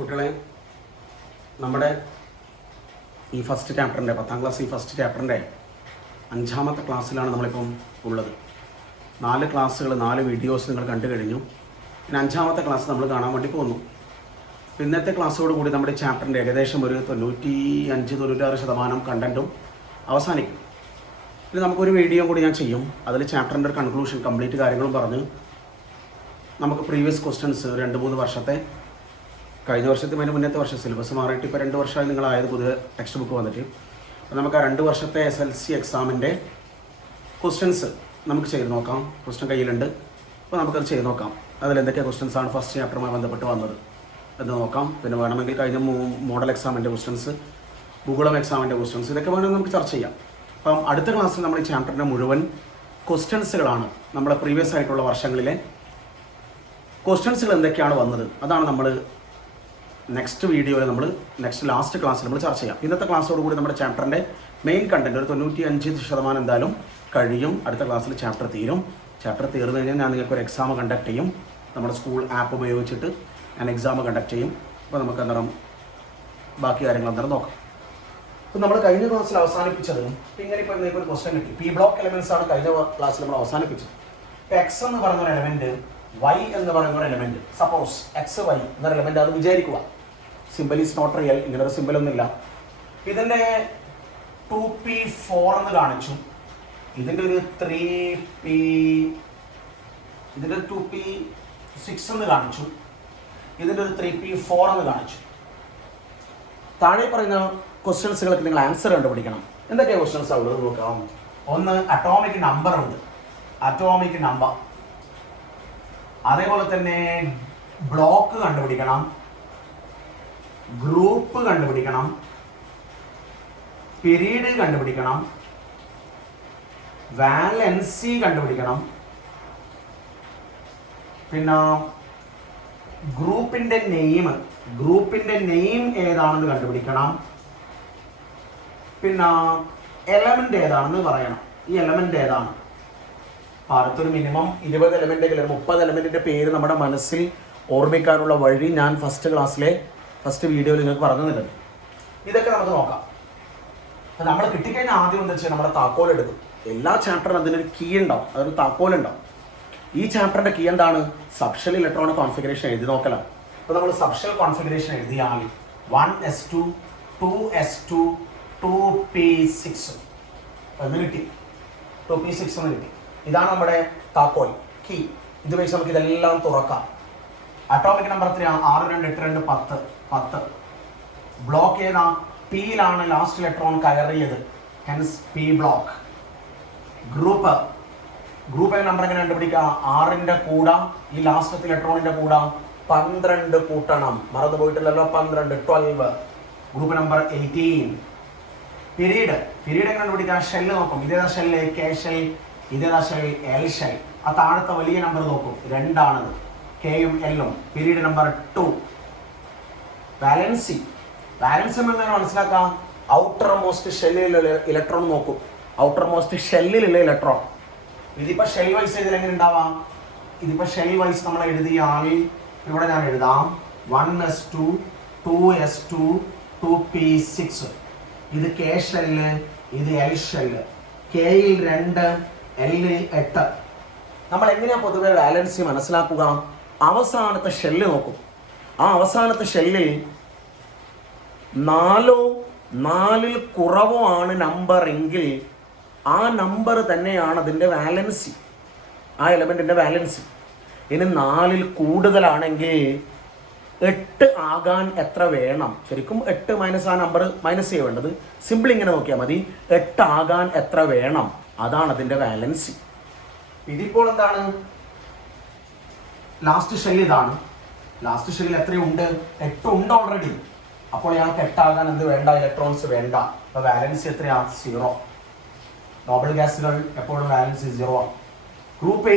കുട്ടികളെ നമ്മുടെ ഈ ഫസ്റ്റ് ചാപ്റ്ററിൻ്റെ 10ാം ക്ലാസ് ഈ ഫസ്റ്റ് ചാപ്റ്ററിൻ്റെ 5ാമത്തെ ക്ലാസ്സിലാണ് നമ്മളിപ്പം ഉള്ളത്. 4 ക്ലാസ്സുകൾ 4 വീഡിയോസ് നിങ്ങൾ കണ്ടു കഴിഞ്ഞു. പിന്നെ 5ാമത്തെ ക്ലാസ് നമ്മൾ കാണാൻ വേണ്ടി പോകുന്നു. ഇന്നത്തെ ക്ലാസ്സോട് കൂടി നമ്മുടെ ചാപ്റ്ററിൻ്റെ ഏകദേശം ഒരു 95-96% കണ്ടൻറ്റും അവസാനിക്കും. പിന്നെ നമുക്കൊരു വീഡിയോ കൂടി ഞാൻ ചെയ്യും. അതിൽ ചാപ്റ്ററിൻ്റെ ഒരു കൺക്ലൂഷൻ കംപ്ലീറ്റ് കാര്യങ്ങളും പറഞ്ഞ് നമുക്ക് പ്രീവിയസ് ക്വസ്റ്റ്യൻസ് 2-3 വർഷത്തെ കഴിഞ്ഞ വർഷത്തെ മുന്നത്തെ വർഷം സിലബസ് മാറിയിട്ട് ഇപ്പോൾ 2 വർഷമായി നിങ്ങളായത് പുതിയ ടെക്സ്റ്റ് ബുക്ക് വന്നിട്ട് അപ്പോൾ നമുക്ക് ആ 2 വർഷത്തെ SLC എക്സാമിൻ്റെ ക്വസ്റ്റ്യൻസ് നമുക്ക് ചെയ്ത് നോക്കാം. ക്വസ്റ്റ്യൻ കയ്യിലുണ്ട്, അപ്പോൾ നമുക്കത് ചെയ്ത് നോക്കാം. അതിൽ എന്തൊക്കെ ക്വസ്റ്റ്യൻസാണ് ഫസ്റ്റ് ചാപ്റ്ററുമായി ബന്ധപ്പെട്ട് വന്നത് എന്ന് നോക്കാം. പിന്നെ വേണമെങ്കിൽ കഴിഞ്ഞ മോഡൽ എക്സാമിൻ്റെ ക്വസ്റ്റ്യൻസ്, ഭൂഗോളം എക്സാമിൻ്റെ ക്വസ്റ്റ്യൻസ്, ഇതൊക്കെ വേണമെങ്കിൽ നമുക്ക് ചർച്ച ചെയ്യാം. അപ്പം അടുത്ത ക്ലാസ്സിൽ നമ്മൾ ഈ ചാപ്റ്ററിൻ്റെ മുഴുവൻ ക്വസ്റ്റ്യൻസുകളാണ് നമ്മുടെ പ്രീവിയസ് ആയിട്ടുള്ള വർഷങ്ങളിലെ ക്വസ്റ്റ്യൻസുകൾ എന്തൊക്കെയാണ് വന്നത് അതാണ് നമ്മൾ നെക്സ്റ്റ് വീഡിയോയിൽ ലാസ്റ്റ് ക്ലാസ്സിൽ നമ്മൾ ചർച്ച ചെയ്യാം. ഇന്നത്തെ ക്ലാസ്സോട് കൂടി നമ്മുടെ ചാപ്റ്ററിൻ്റെ മെയിൻ കണ്ടൻറ്റ് ഒരു 95% എന്തായാലും കഴിയും. അടുത്ത ക്ലാസ്സിൽ ചാപ്റ്റർ തീരും. ചാപ്റ്റർ തീർന്നു കഴിഞ്ഞാൽ ഞാൻ നിങ്ങൾക്കൊരു എക്സാം കണ്ടക്ട് ചെയ്യും. നമ്മുടെ സ്കൂൾ ആപ്പ് ഉപയോഗിച്ചിട്ട് ഞാൻ എക്സാം കണ്ടക്ട് ചെയ്യും. അപ്പോൾ നമുക്ക് അന്നേരം ബാക്കി കാര്യങ്ങൾ അന്നേരം നോക്കാം. അപ്പോൾ നമ്മൾ കഴിഞ്ഞ ക്ലാസ്സിൽ അവസാനിപ്പിച്ചത് ഇങ്ങനെ ഇപ്പോൾ നിങ്ങൾക്ക് ഒരു ക്വസ്റ്റ്യൻ കിട്ടി. പി ബ്ലോക്ക് എലമെൻറ്റ്സ് ആണ് കഴിഞ്ഞ ക്ലാസ്സിൽ നമ്മൾ അവസാനിപ്പിച്ചത്. ഇപ്പോൾ എക്സ് എന്ന് പറയുന്ന ഒരു എലമെൻറ്റ്, വൈ എന്ന് പറയുന്ന ഒരു എലമെൻറ്റ്, സപ്പോസ് എക്സ് വൈ എന്നൊരു എലമെൻറ്റ് അത് വിചാരിക്കുക. സിമ്പിൾ ഈസ് നോട്ട് റിയൽ, ഇങ്ങനൊരു സിമ്പിളൊന്നുമില്ല. ഇതിൻ്റെ 2p4 എന്ന് കാണിച്ചു. ഇതിൻ്റെ ഒരു 3p, ഇതിൻ്റെ 2p6 എന്ന് കാണിച്ചു. ഇതിൻ്റെ ഒരു 3p4 എന്ന് കാണിച്ചു. താഴെ പറയുന്ന ക്വസ്റ്റ്യൻസുകൾക്ക് നിങ്ങൾ ആൻസർ കണ്ടുപിടിക്കണം. എന്തൊക്കെയാണ് ക്വസ്റ്റ്യൻസ് ഉള്ളത് നോക്കാം. ഒന്ന്, അറ്റോമിക് നമ്പർ ഉണ്ട്, അറ്റോമിക് നമ്പർ. അതേപോലെ തന്നെ ബ്ലോക്ക് കണ്ടുപിടിക്കണം, ഗ്രൂപ്പ് കണ്ടുപിടിക്കണം, പീരീഡ് കണ്ടുപിടിക്കണം, വാലൻസി കണ്ടുപിടിക്കണം, പിന്നെ ഗ്രൂപ്പിന്റെ നെയിം ഏതാണെന്ന് കണ്ടുപിടിക്കണം, പിന്നെ എലമെന്റ് ഏതാണെന്ന് പറയണം. ഈ എലമെന്റ് ഏതാണ്? അടുത്തൊരു മിനിമം 20 എലമെന്റുകൾ 30 എലമെന്റിന്റെ പേര് നമ്മുടെ മനസ്സിൽ ഓർമ്മിക്കാനുള്ള വഴി ഞാൻ ഫസ്റ്റ് വീഡിയോയിൽ നിങ്ങൾക്ക് പറഞ്ഞു തരുന്നുണ്ട്. ഇതൊക്കെ നമുക്ക് നോക്കാം. അപ്പം നമ്മൾ കിട്ടിക്കഴിഞ്ഞാൽ ആദ്യം എന്താ വെച്ചാൽ നമ്മുടെ താക്കോൽ എടുക്കും. എല്ലാ ചാപ്റ്ററിനും അതിനൊരു കീ ഉണ്ടാവും, അതൊരു താക്കോലുണ്ടാവും. ഈ ചാപ്റ്ററിന്റെ കീ എന്താണ്? സബ്ഷൽ ഇലക്ട്രോണിക് കോൺഫിഗറേഷൻ എഴുതി നോക്കലാണ്. അപ്പോൾ നമ്മൾ സബ്ഷൽ കോൺഫിഗറേഷൻ എഴുതിയാൽ 1s2 2s2 2p6 എന്ന് കിട്ടി. 2p6 എന്ന് കിട്ടി. ഇതാണ് നമ്മുടെ താക്കോൽ, കീ. ഇത് വെച്ച് നമുക്ക് ഇതെല്ലാം തുറക്കാം. Atomic number 3 6 2 8 2 10 10. ബ്ലോക്ക് ഏതാ? പിയിലാണ് ലാസ്റ്റ് ഇലക്ട്രോൺ കയറിയത്, hence P block. Group number എങ്ങനെ കണ്ടുപിടിക്കുക? 6ന്റെ കൂടെ ഈ ലാസ്റ്റത്തെ ഇലക്ട്രോണിന്റെ കൂടെ 12 കൂട്ടണം. മറന്നു പോയിട്ടില്ലല്ലോ, 12 12. Group number 18. പീരീഡ് എങ്ങനെ കണ്ടുപിടിക്കുക? ഷെല്ല് നോക്കും. ഇതേതാ ഷെല്ല്? K shell. ഇതേതാ ഷെൽ? L shell. ആ താഴത്തെ വലിയ നമ്പർ നോക്കും, 2 ആണത്, കെയും എല്ലും. Period number 2. വാലൻസി എന്താണ് മനസ്സിലാക്കാം? ഔട്ടർ മോസ്റ്റ് ഷെല്ലിലുള്ള ഇലക്ട്രോൺ നോക്കും. ഔട്ടർ മോസ്റ്റ് ഷെല്ലിലുള്ള ഇലക്ട്രോൺ. ഇതിപ്പോൾ ഷെൽ വൈസ് ഇതിൽ എങ്ങനെ ഉണ്ടാവാം? ഇതിപ്പോൾ ഷെൽ വൈസ് നമ്മൾ എഴുതിയാൽ ഇവിടെ ഞാൻ എഴുതാം 1s2 2s2 2p6. ഇത് കെ ഷെല്ല്, ഇത് എൽ ഷെല്ല്. കെയിൽ 2, എല്ലിൽ 8. നമ്മൾ എങ്ങനെയാണ് പൊതുവെ വാലൻസി മനസ്സിലാക്കുക? അവസാനത്തെ ഷെല്ല് നോക്കും. ആ അവസാനത്തെ ഷെല്ലിൽ 4ൽ കുറവോ ആണ് നമ്പർ എങ്കിൽ ആ നമ്പർ തന്നെയാണ് അതിൻ്റെ വാലൻസി, ആ എലമെൻറ്റിൻ്റെ വാലൻസി. ഇനി 4ൽ കൂടുതലാണെങ്കിൽ 8 ആകാൻ എത്ര വേണം? ശരിക്കും 8 മൈനസ് ആ നമ്പർ മൈനസ് ചെയ്യേണ്ടത്. സിമ്പിൾ ഇങ്ങനെ നോക്കിയാൽ മതി. 8 ആകാൻ എത്ര വേണം? അതാണ് അതിൻ്റെ വാലൻസി. ഇതിപ്പോൾ എന്താണ്? ലാസ്റ്റ് ഷെല്ല് ഇതാണ്. ലാസ്റ്റ് ഷെല്ലിൽ എത്രയുണ്ട്? 8 ഉണ്ട് ഓൾറെഡി. അപ്പോൾ ഞങ്ങൾക്ക് 8 ആകാൻ എന്ത് വേണ്ട? ഇലക്ട്രോൺസ് വേണ്ട. അപ്പോൾ വാലൻസി എത്രയാണ്? 0. നോബൽ ഗ്യാസുകൾ എപ്പോഴും വാലൻസി 0 ആണ്. ഗ്രൂപ്പ്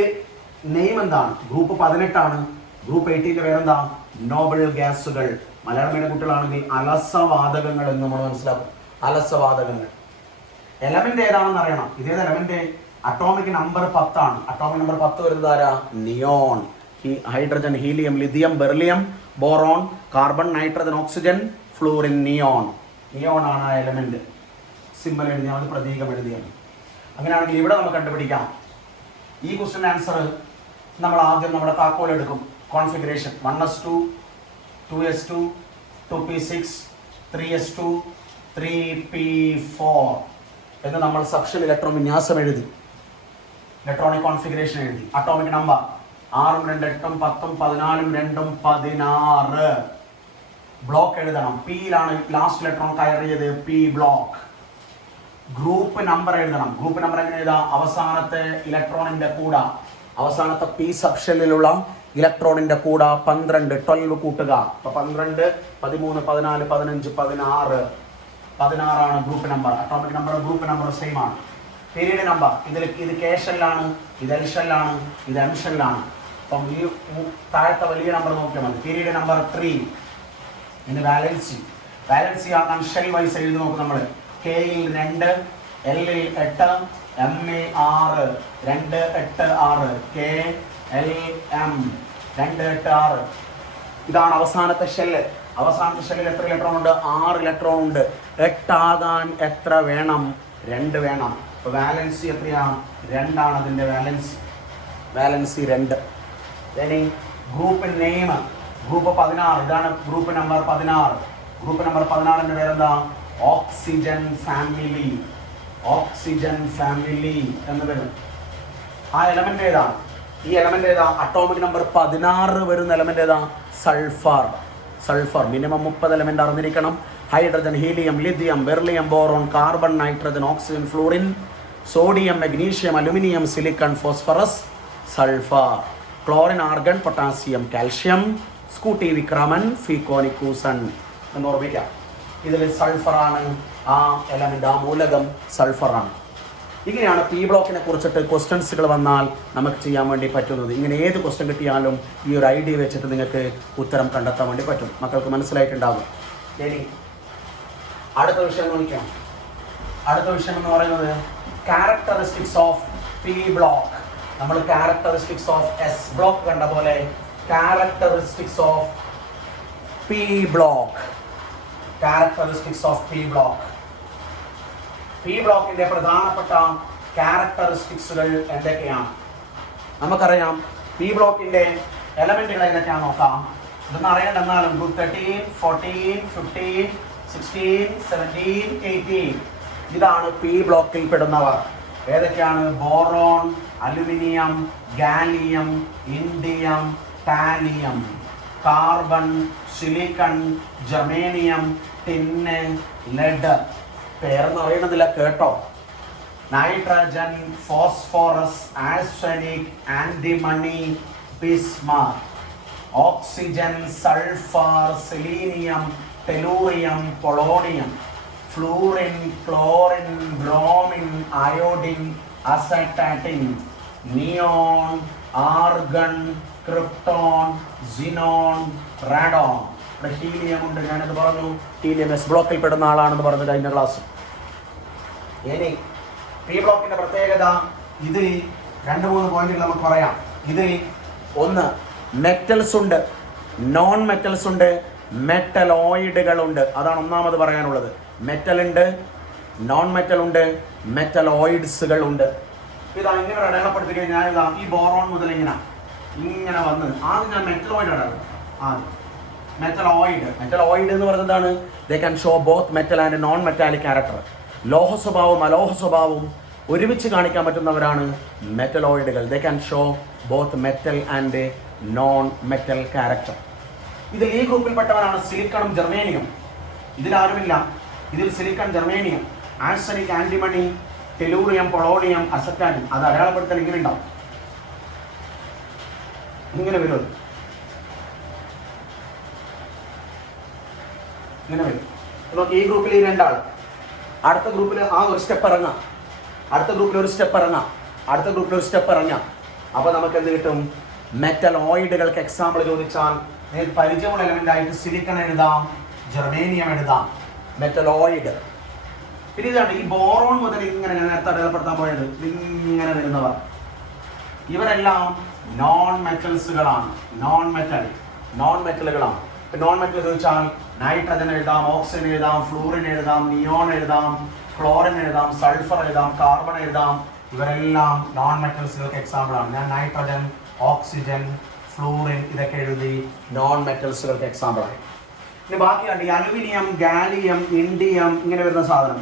നെയിം എന്താണ്? ഗ്രൂപ്പ് 18 ആണ്. ഗ്രൂപ്പ് 18ന്റെ പേരെന്താ? നോബൽ ഗ്യാസുകൾ. മലയാളം മീഡിയം കുട്ടികളാണെങ്കിൽ അലസവാതകങ്ങൾ എന്ന് നമ്മൾ മനസ്സിലാക്കും. അലസവാതകങ്ങൾ. എലമെന്റ് ഏതാണെന്ന് അറിയണം. ഇതേത് എലമെന്റ്? അറ്റോമിക് നമ്പർ 10 ആണ്. അറ്റോമിക് നമ്പർ 10 വരുന്നത് ആരാ? Neon. Hydrogen, helium, lithium, beryllium, boron, carbon, nitrogen, oxygen, fluorine, neon. Neon ആണ് ആ എലമെന്റ്. സിമ്പൽ എഴുതിയാൽ മതി, പ്രതീകം എഴുതിയാൽ. അങ്ങനെയാണെങ്കിൽ ഇവിടെ നമുക്ക് കണ്ടുപിടിക്കാം. ഈ ക്വസ്റ്റ്യൻ ആൻസർ നമ്മൾ ആദ്യം നമ്മുടെ താക്കോൽ എടുക്കും. Configuration 1s2, 2s2, 2p6, 3s2, 3p4 എന്ന് നമ്മൾ സബ്ഷൻ ഇലക്ട്രോൺ വിന്യാസം എഴുതി. ഇലക്ട്രോണിക് കോൺഫിഗറേഷൻ എഴുതി. Atomic number 6, 2, 8, 10, 14, 2, 16. ബ്ലോക്ക് എഴുതണം. പിയിലാണ് ലാസ്റ്റ് ഇലക്ട്രോൺ കയറിയത്, പി ബ്ലോക്ക്. ഗ്രൂപ്പ് നമ്പർ എഴുതണം. ഗ്രൂപ്പ് നമ്പർ എങ്ങനെ എഴുതാം? അവസാനത്തെ ഇലക്ട്രോണിന്റെ കൂടെ, അവസാനത്തെ പി സബ്ഷെല്ലിലുള്ള ഇലക്ട്രോണിന്റെ കൂടെ 12 കൂട്ടുക. അപ്പൊ 12, 13, 14, 15, 16. 16 ആണ് group number. Atomic number group number same ആണ്. പീരീഡ് നമ്പർ ഇത് കെ ഷെല്ലാണ്, ഇത് എൽ ഷെല്ലാണ്, ഇത് എം ഷെല്ലാണ്. അപ്പം ഈ താഴത്തെ വലിയ നമ്പർ നോക്കിയാൽ മതി. Period number 3. ഇനി വാലൻസി. വാലൻസി ആക്കാൻ ഷെൽ വൈസ് എഴുതി നോക്കും നമ്മൾ. കെയിൽ 2, എല്ലിൽ 8, എമ്മിൽ 6. 2, 8, 6. K L M 2, 8, 6. ഇതാണ് അവസാനത്തെ ഷെല്ല്. അവസാനത്തെ ഷെല്ലിൽ എത്ര ഇലക്ട്രോൺ ഉണ്ട്? 6 ഇലക്ട്രോൺ ഉണ്ട്. 8 ആകാൻ എത്ര വേണം? 2 വേണം. അപ്പോൾ വാലൻസി എത്രയാണ്? 2 ആണ് അതിൻ്റെ വാലൻസി. വാലൻസി 2. ഇനി ഗ്രൂപ്പ് നെയിം, ഗ്രൂപ്പ് 16. ഇതാണ് ഗ്രൂപ്പ് നമ്പർ 16. ഗ്രൂപ്പ് നമ്പർ 16ൻ്റെ പേരെന്താ? Oxygen family. ഓക്സിജൻ ഫാമിലി എന്ന് വരും. ആ എലമെന്റ് ഏതാ? ഈ എലമെന്റ് ഏതാ? അറ്റോമിക് നമ്പർ 16 വരുന്ന എലമെന്റ് ഏതാ? സൾഫർ. സൾഫർ മിനിമം 30 എലമെന്റ് അറിഞ്ഞിരിക്കണം. Hydrogen, helium, lithium, beryllium, boron, carbon, nitrogen, oxygen, fluorine, sodium, magnesium, aluminium, silicon, phosphorus, sulphur. Chlorine, argon, potassium, calcium, Scooty, Vikraman, ഫീക്കോനിക്കൂസൺ എന്ന് ഓർമ്മിക്കാം. ഇതിൽ സൾഫറാണ് ആ എലമെന്റ്, ആ മൂലകം സൾഫറാണ്. ഇങ്ങനെയാണ് പി ബ്ലോക്കിനെ കുറിച്ചിട്ട് ക്വസ്റ്റ്യൻസുകൾ വന്നാൽ നമുക്ക് ചെയ്യാൻ വേണ്ടി പറ്റുന്നത്. ഇങ്ങനെ ഏത് ക്വസ്റ്റ്യൻ കിട്ടിയാലും ഈ ഒരു ഐഡിയ വെച്ചിട്ട് നിങ്ങൾക്ക് ഉത്തരം കണ്ടെത്താൻ വേണ്ടി പറ്റും. മക്കൾക്ക് മനസ്സിലായിട്ടുണ്ടാകും. ഇനി അടുത്ത വിഷയം നോക്കാം. അടുത്ത വിഷയം എന്ന് പറയുന്നത് ക്യാരക്ടറിസ്റ്റിക്സ് ഓഫ് പി ബ്ലോക്ക്. നമ്മൾ ക്യാരക്ടറിസ്റ്റിക്സ് ഓഫ് എസ് ബ്ലോക്ക് കണ്ട പോലെ characteristics of P block. Characteristics of P block. P ബ്ലോക്കിന്റെ പ്രധാനപ്പെട്ട ക്യാരക്ടറിസ്റ്റിക്സുകൾ എന്തൊക്കെയാണ്? നമുക്കറിയാം പി ബ്ലോക്കിന്റെ എലമെന്റുകൾ ഏതൊക്കെയാണെന്ന് നോക്കാം. ഇതൊന്നും അറിയണ്ട, എന്നാലും ഗ്രൂപ്പ് 13, 14, 15, 16, 17, 18 ഇതാണ് പി ബ്ലോക്കിൽ പെടുന്നവർ. ഏതൊക്കെയാണ്? Boron, aluminium, gallium, indium, thallium, carbon, silicon, germanium, tin, lead. പേരൊന്നും അറിയണമെന്നില്ല, കേട്ടോ. Nitrogen, phosphorus, arsenic, antimony, bismuth. Oxygen, sulphur, selenium, tellurium, polonium, fluorine, chlorine, bromine, iodine, astatine, neon, argon, krypton, xenon, radon. Helium ഉണ്ട്, ഞാനത് പറഞ്ഞു. Helium S ബ്ലോക്കിൽ പെടുന്ന ആളാണെന്ന് പറഞ്ഞത് കഴിഞ്ഞ ക്ലാസ്. ഇനി പി ബ്ലോക്കിന്റെ പ്രത്യേകത, ഇതിൽ 2-3 പോയിന്റുകൾ നമുക്ക് പറയാം. ഇതിൽ ഒന്ന് മെറ്റൽസ് ഉണ്ട്, നോൺ മെറ്റൽസ് ഉണ്ട്, മെറ്റലോയിഡുകളുണ്ട്. അതാണ് ഒന്നാമത് പറയാനുള്ളത്. മെറ്റൽ ഉണ്ട്, നോൺ മെറ്റൽ ഉണ്ട്, മെറ്റലോയിഡ്സുകൾ ഉണ്ട്. ഇതാ ഇങ്ങനെ അടയാളപ്പെടുത്തി കഴിഞ്ഞാൽ ഇതാ ഈ ബോറോൺ മുതൽ ഇങ്ങനെ വന്ന് ആദ്യം ഞാൻ മെറ്റലോയിഡ് അടയാളം. ആദ്യം മെറ്റലോയിഡ്. മെറ്റലോയിഡ് എന്ന് പറയുന്നത് എന്താണ്? They can show both metal and non metallic character. ലോഹ സ്വഭാവവും അലോഹ സ്വഭാവവും ഒരുമിച്ച് കാണിക്കാൻ പറ്റുന്നവരാണ് മെറ്റലോയിഡുകൾ. They can show both metal and non metal character. ഇതിൽ ഈ ഗ്രൂപ്പിൽപ്പെട്ടവരാണ് സിലിക്കണും ജർമേനിയം. ഇതിലാരുമില്ല. ഇതിൽ silicon, germanium, arsenic, antimony, tellurium, polonium, astatine. അത് അടയാളപ്പെടുത്തൽ ഇങ്ങനെ ഉണ്ടാവും, ഇങ്ങനെ വരും, ഇങ്ങനെ വരും. ഈ ഗ്രൂപ്പിൽ ഈ 2 ആൾ. അടുത്ത ഗ്രൂപ്പിൽ ഒരു സ്റ്റെപ്പ് ഇറങ്ങാം, അടുത്ത ഗ്രൂപ്പിൽ ഒരു സ്റ്റെപ്പ് ഇറങ്ങാം, അടുത്ത ഗ്രൂപ്പിൽ ഒരു സ്റ്റെപ്പ് ഇറങ്ങാം. അപ്പോൾ നമുക്ക് എന്ത് കിട്ടും? മെറ്റലോയിഡുകൾക്ക് എക്സാമ്പിൾ ചോദിച്ചാൽ നിങ്ങൾക്ക് പരിചയമുള്ള എലമെന്റ് ആയിട്ട് സിലിക്കൺ എഴുതാം, ജർമേനിയം എഴുതാം. മെറ്റലോയിഡ്. പിന്നെ ഇതാണ് ഈ ബോറോൺ മുതൽ ഇങ്ങനെ ഞാൻ നേരത്തെ അടയാളപ്പെടുത്താൻ പോയത്, ഇങ്ങനെ വരുന്നവർ. ഇവരെല്ലാം നോൺ മെറ്റൽസുകളാണ്. നോൺ മെറ്റലുകളാണ്. നോൺ മെറ്റൽ ചോദിച്ചാൽ നൈട്രജൻ എഴുതാം, ഓക്സിജൻ എഴുതാം, ഫ്ലൂറിൻ എഴുതാം, നിയോൺ എഴുതാം, ക്ലോറിൻ എഴുതാം, സൾഫർ എഴുതാം, കാർബൺ എഴുതാം. ഇവരെല്ലാം നോൺ മെറ്റൽസുകൾക്ക് എക്സാമ്പിളാണ്. ഞാൻ നൈട്രജൻ, ഓക്സിജൻ, ഫ്ലൂറിൻ ഇതൊക്കെ എഴുതി നോൺ മെറ്റൽസുകൾക്ക് എക്സാമ്പിളായി. ഇനി ബാക്കിയാണ് ഈ അലുമിനിയം, ഗാലിയം, ഇൻഡിയം ഇങ്ങനെ വരുന്ന സാധനം.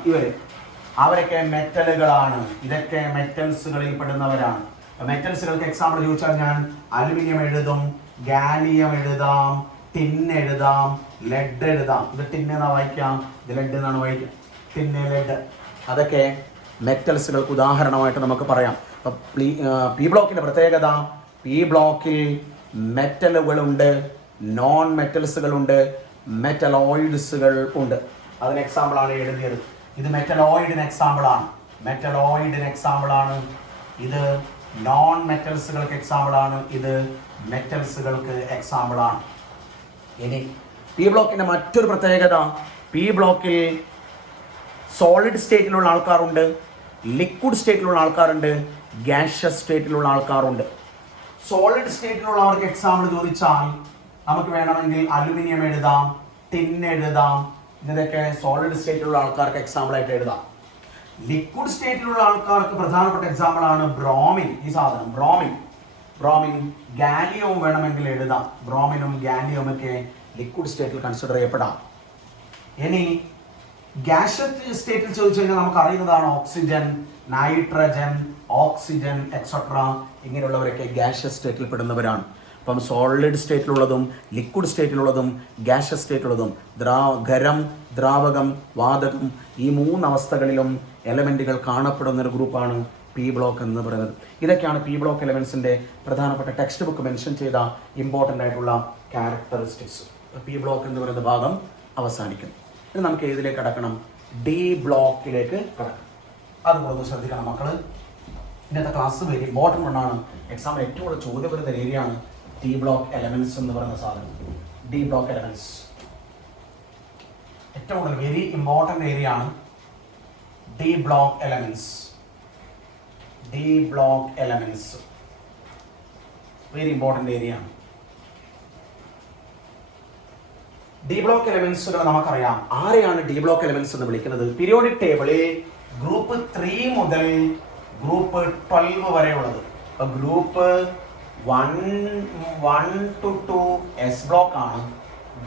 അവരൊക്കെ മെറ്റലുകളാണ്. ഇതൊക്കെ മെറ്റൽസുകളിൽ പെടുന്നവരാണ്. മെറ്റൽസുകൾക്ക് എക്സാമ്പിൾ ചോദിച്ചാൽ ഞാൻ അലുമിനിയം എഴുതും, ഗാലിയം എഴുതാം, ടിൻ എഴുതാം, ലെഡ് എഴുതാം. ഇത് ടിൻ എന്നാ വായിക്കാം, ഇത് ലെഡ് എന്നാണ് വായിക്കാം. ടിന്ന്, ലെഡ് അതൊക്കെ മെറ്റൽസുകൾക്ക് ഉദാഹരണമായിട്ട് നമുക്ക് പറയാം. പി ബ്ലോക്കിൻ്റെ പ്രത്യേകത, പി ബ്ലോക്കിൽ മെറ്റലുകളുണ്ട്, നോൺ മെറ്റൽസുകളുണ്ട്, മെറ്റലോയിഡ്സുകൾ ഉണ്ട്. അതിന് എക്സാമ്പിളാണ് എഴുതിയത്. ഇത് മെറ്റലോയിഡിന് എക്സാമ്പിളാണ്. ഇത് നോൺ മെറ്റൽസുകൾക്ക് എക്സാമ്പിളാണ്. ഇത് മെറ്റൽസുകൾക്ക് എക്സാമ്പിളാണ്. ഇനി പി ബ്ലോക്കിൻ്റെ മറ്റൊരു പ്രത്യേകത, പി ബ്ലോക്കിൽ സോളിഡ് സ്റ്റേറ്റിലുള്ള ആൾക്കാരുണ്ട്, ലിക്വിഡ് സ്റ്റേറ്റിലുള്ള ആൾക്കാരുണ്ട്, ഗ്യാഷ്യസ് സ്റ്റേറ്റിലുള്ള ആൾക്കാരുണ്ട്. സോളിഡ് സ്റ്റേറ്റിലുള്ളവർക്ക് എക്സാമ്പിൾ ചോദിച്ചാൽ നമുക്ക് വേണമെങ്കിൽ അലുമിനിയം എഴുതാം, ടിൻ എഴുതാം. ഇതൊക്കെ സോളിഡ് സ്റ്റേറ്റിലുള്ള ആൾക്കാർക്ക് എക്സാമ്പിളായിട്ട് എഴുതാം. ലിക്വിഡ് സ്റ്റേറ്റിലുള്ള ആൾക്കാർക്ക് പ്രധാനപ്പെട്ട എക്സാമ്പിളാണ് ബ്രോമിൻ. ഈ സാധനം ബ്രോമിൻ, ഗാലിയവും വേണമെങ്കിൽ എഴുതാം. ബ്രോമിനും ഗാലിയവും ഒക്കെ ലിക്വിഡ് സ്റ്റേറ്റിൽ കൺസിഡർ ചെയ്യപ്പെടാം. ഇനി ഗ്യാഷ്യസ് സ്റ്റേറ്റിൽ ചോദിച്ചു കഴിഞ്ഞാൽ നമുക്ക് അറിയുന്നതാണ് ഓക്സിജൻ, നൈട്രജൻ, ഓക്സിജൻ എക്സെട്ര ഇങ്ങനെയുള്ളവരൊക്കെ ഗ്യാഷ്യസ് സ്റ്റേറ്റിൽ പെടുന്നവരാണ്. അപ്പം സോളിഡ് സ്റ്റേറ്റിലുള്ളതും ലിക്വിഡ് സ്റ്റേറ്റിലുള്ളതും ഗ്യാഷ്യസ് സ്റ്റേറ്റിലുള്ളതും ഖരം, ദ്രാവകം, വാതകം ഈ 3 അവസ്ഥകളിലും എലമെൻറ്റുകൾ കാണപ്പെടുന്നൊരു ഗ്രൂപ്പാണ് പി ബ്ലോക്ക് എന്ന് പറയുന്നത്. ഇതൊക്കെയാണ് പി ബ്ലോക്ക് എലമെൻസിൻ്റെ പ്രധാനപ്പെട്ട ടെക്സ്റ്റ് ബുക്ക് മെൻഷൻ ചെയ്ത ഇമ്പോർട്ടൻ്റ് ആയിട്ടുള്ള ക്യാരക്ടറിസ്റ്റിക്സ്. പി ബ്ലോക്ക് എന്ന് പറയുന്ന ഭാഗം അവസാനിക്കുന്നു. ഇനി നമുക്ക് ഏതിലേക്ക് കടക്കണം? ഡി ബ്ലോക്കിലേക്ക് കടക്കണം. അതുപോലെ ശ്രദ്ധിക്കണം മക്കൾ. ഇന്നത്തെ ക്ലാസ് വെരി ഇമ്പോർട്ടൻ്റ് ഒന്നാണ്. എക്സാമിൽ ഏറ്റവും കൂടുതൽ ചോദ്യം വരുന്ന ഏരിയയാണ് ഡി ബ്ലോക്ക് എലമെൻറ്റ്സ് എന്ന് പറയുന്ന സാധനം. ഡി ബ്ലോക്ക് എലമെൻറ്റ്സ് ഏറ്റവും കൂടുതൽ വെരി ഇമ്പോർട്ടൻ്റ് ഏരിയ ആണ്. D block elements very important area ആണ്. ഡി ബ്ലോക്ക് എലമെൻസുകൾ നമുക്കറിയാം. ആരെയാണ് ഡി ബ്ലോക്ക് എലമെൻസ് എന്ന് വിളിക്കുന്നത്? പീരിയോഡിക് ടേബിളിൽ ഗ്രൂപ്പ് 3 മുതൽ ഗ്രൂപ്പ് 12 വരെയുള്ളത്. ഗ്രൂപ്പ് 1 to 2 എസ് ബ്ലോക്ക് ആണ്.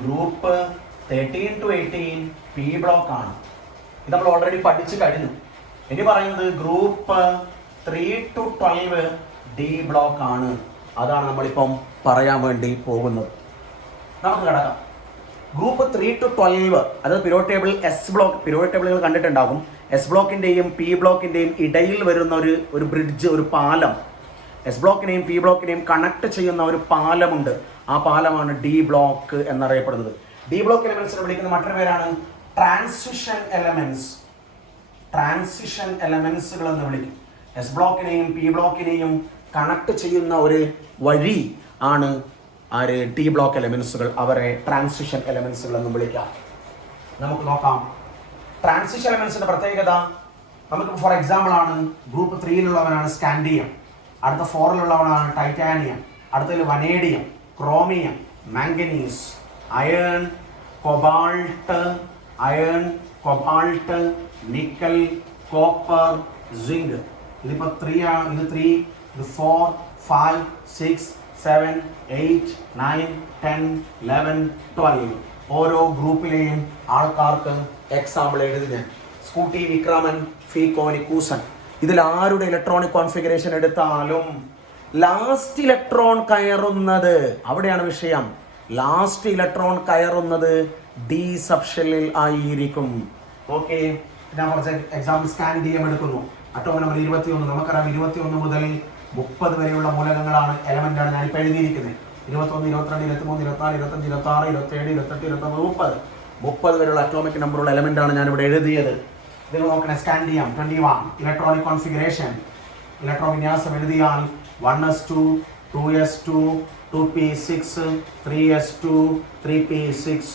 ഗ്രൂപ്പ് 13 to 18 പി ബ്ലോക്ക് ആണ്. ഇത് നമ്മൾ ഓൾറെഡി പഠിച്ചു കഴിഞ്ഞു. ഇനി പറയുന്നത് ഗ്രൂപ്പ് 3 to 12 ഡി ബ്ലോക്ക് ആണ്. അതാണ് നമ്മളിപ്പം പറയാൻ വേണ്ടി പോകുന്നത്. നമുക്ക് കിടക്കാം. ഗ്രൂപ്പ് 3 to 12 അതായത് periodic table S block. Periodic ടേബിളുകൾ കണ്ടിട്ടുണ്ടാകും. എസ് ബ്ലോക്കിൻ്റെയും പി ബ്ലോക്കിൻ്റെയും ഇടയിൽ വരുന്ന ഒരു ബ്രിഡ്ജ്, ഒരു പാലം. എസ് ബ്ലോക്കിനെയും പി ബ്ലോക്കിനെയും കണക്ട് ചെയ്യുന്ന ഒരു പാലമുണ്ട്. ആ പാലമാണ് ഡി ബ്ലോക്ക് എന്നറിയപ്പെടുന്നത്. ഡി ബ്ലോക്ക് എലമെന്റ്സിനെ വിളിക്കുന്ന മറ്റൊരു പേരാണ് ട്രാൻസിഷൻ എലമെന്റ്സുകൾ എന്ന് വിളിക്കും. എസ് ബ്ലോക്കിനെയും പി ബ്ലോക്കിനെയും കണക്ട് ചെയ്യുന്ന ഒരു വഴി ആണ് ആര്? ഡി ബ്ലോക്ക് എലമെന്റ്സുകൾ. അവരെ ട്രാൻസിഷൻ എലമെന്റ്സുകൾ എന്ന് വിളിക്കാം. നമുക്ക് നോക്കാം ട്രാൻസിഷൻ എലമെന്റ്സിന്റെ പ്രത്യേകത. നമുക്ക് ഫോർ എക്സാമ്പിൾ ആണ് ഗ്രൂപ്പ് 3-ലുള്ളവനാണ് സ്കാൻഡിയം, അടുത്ത 4-ലുള്ളവനാണ് ടൈറ്റാനിയം, അടുത്തതിൽ vanadium, chromium, manganese, iron, cobalt, nickel, copper, zinc. ഇതിപ്പോൾ 3 ആണ്. ഇത് 3, ഇത് 4, 5, 6, 7, 8, 9, 10, 11, 12. ഓരോ ഗ്രൂപ്പിലെയും ആൾക്കാർക്ക് എക്സാമ്പിൾ എഴുതി ഞാൻ. സ്കൂട്ടി, വിക്രമൻ, ഫീക്കോനി, കൂസൻ. ഇതിൽ ആരുടെ ഇലക്ട്രോണിക് കോൺഫിഗറേഷൻ എടുത്താലും ലാസ്റ്റ് ഇലക്ട്രോൺ കയറുന്നത്, അവിടെയാണ് വിഷയം. ലാസ്റ്റ് ഇലക്ട്രോൺ കയറുന്നത് ഡി സബ്ഷെല്ലിൽ ആയിരിക്കും. ഓക്കെ, ഞാൻ കുറച്ച് എക്സാമ്പിൾ സ്കാൻഡിയം എടുക്കുന്നു. Atomic number 21. നമുക്കറിയാം 21 മുതൽ 30 വരെയുള്ള മൂലകങ്ങളാണ്, എലമെന്റാണ് ഞാനിപ്പോൾ എഴുതിയിരിക്കുന്നത്. 21, 22, 23, 24, 25, 26, 27, 28, 29, 30 വരെയുള്ള അറ്റോമിക് നമ്പറുള്ള എലമെന്റാണ് ഞാനിവിടെ എഴുതിയത്. ഇതിൽ നോക്കണേ സ്കാൻഡിയം 21. ഇലക്ട്രോണിക് കോൺഫിഗറേഷൻ, ഇലക്ട്രോൺ വിന്യാസം എഴുതിയാൽ 1s2, 2s2, 2p6, 3s2, 3p6,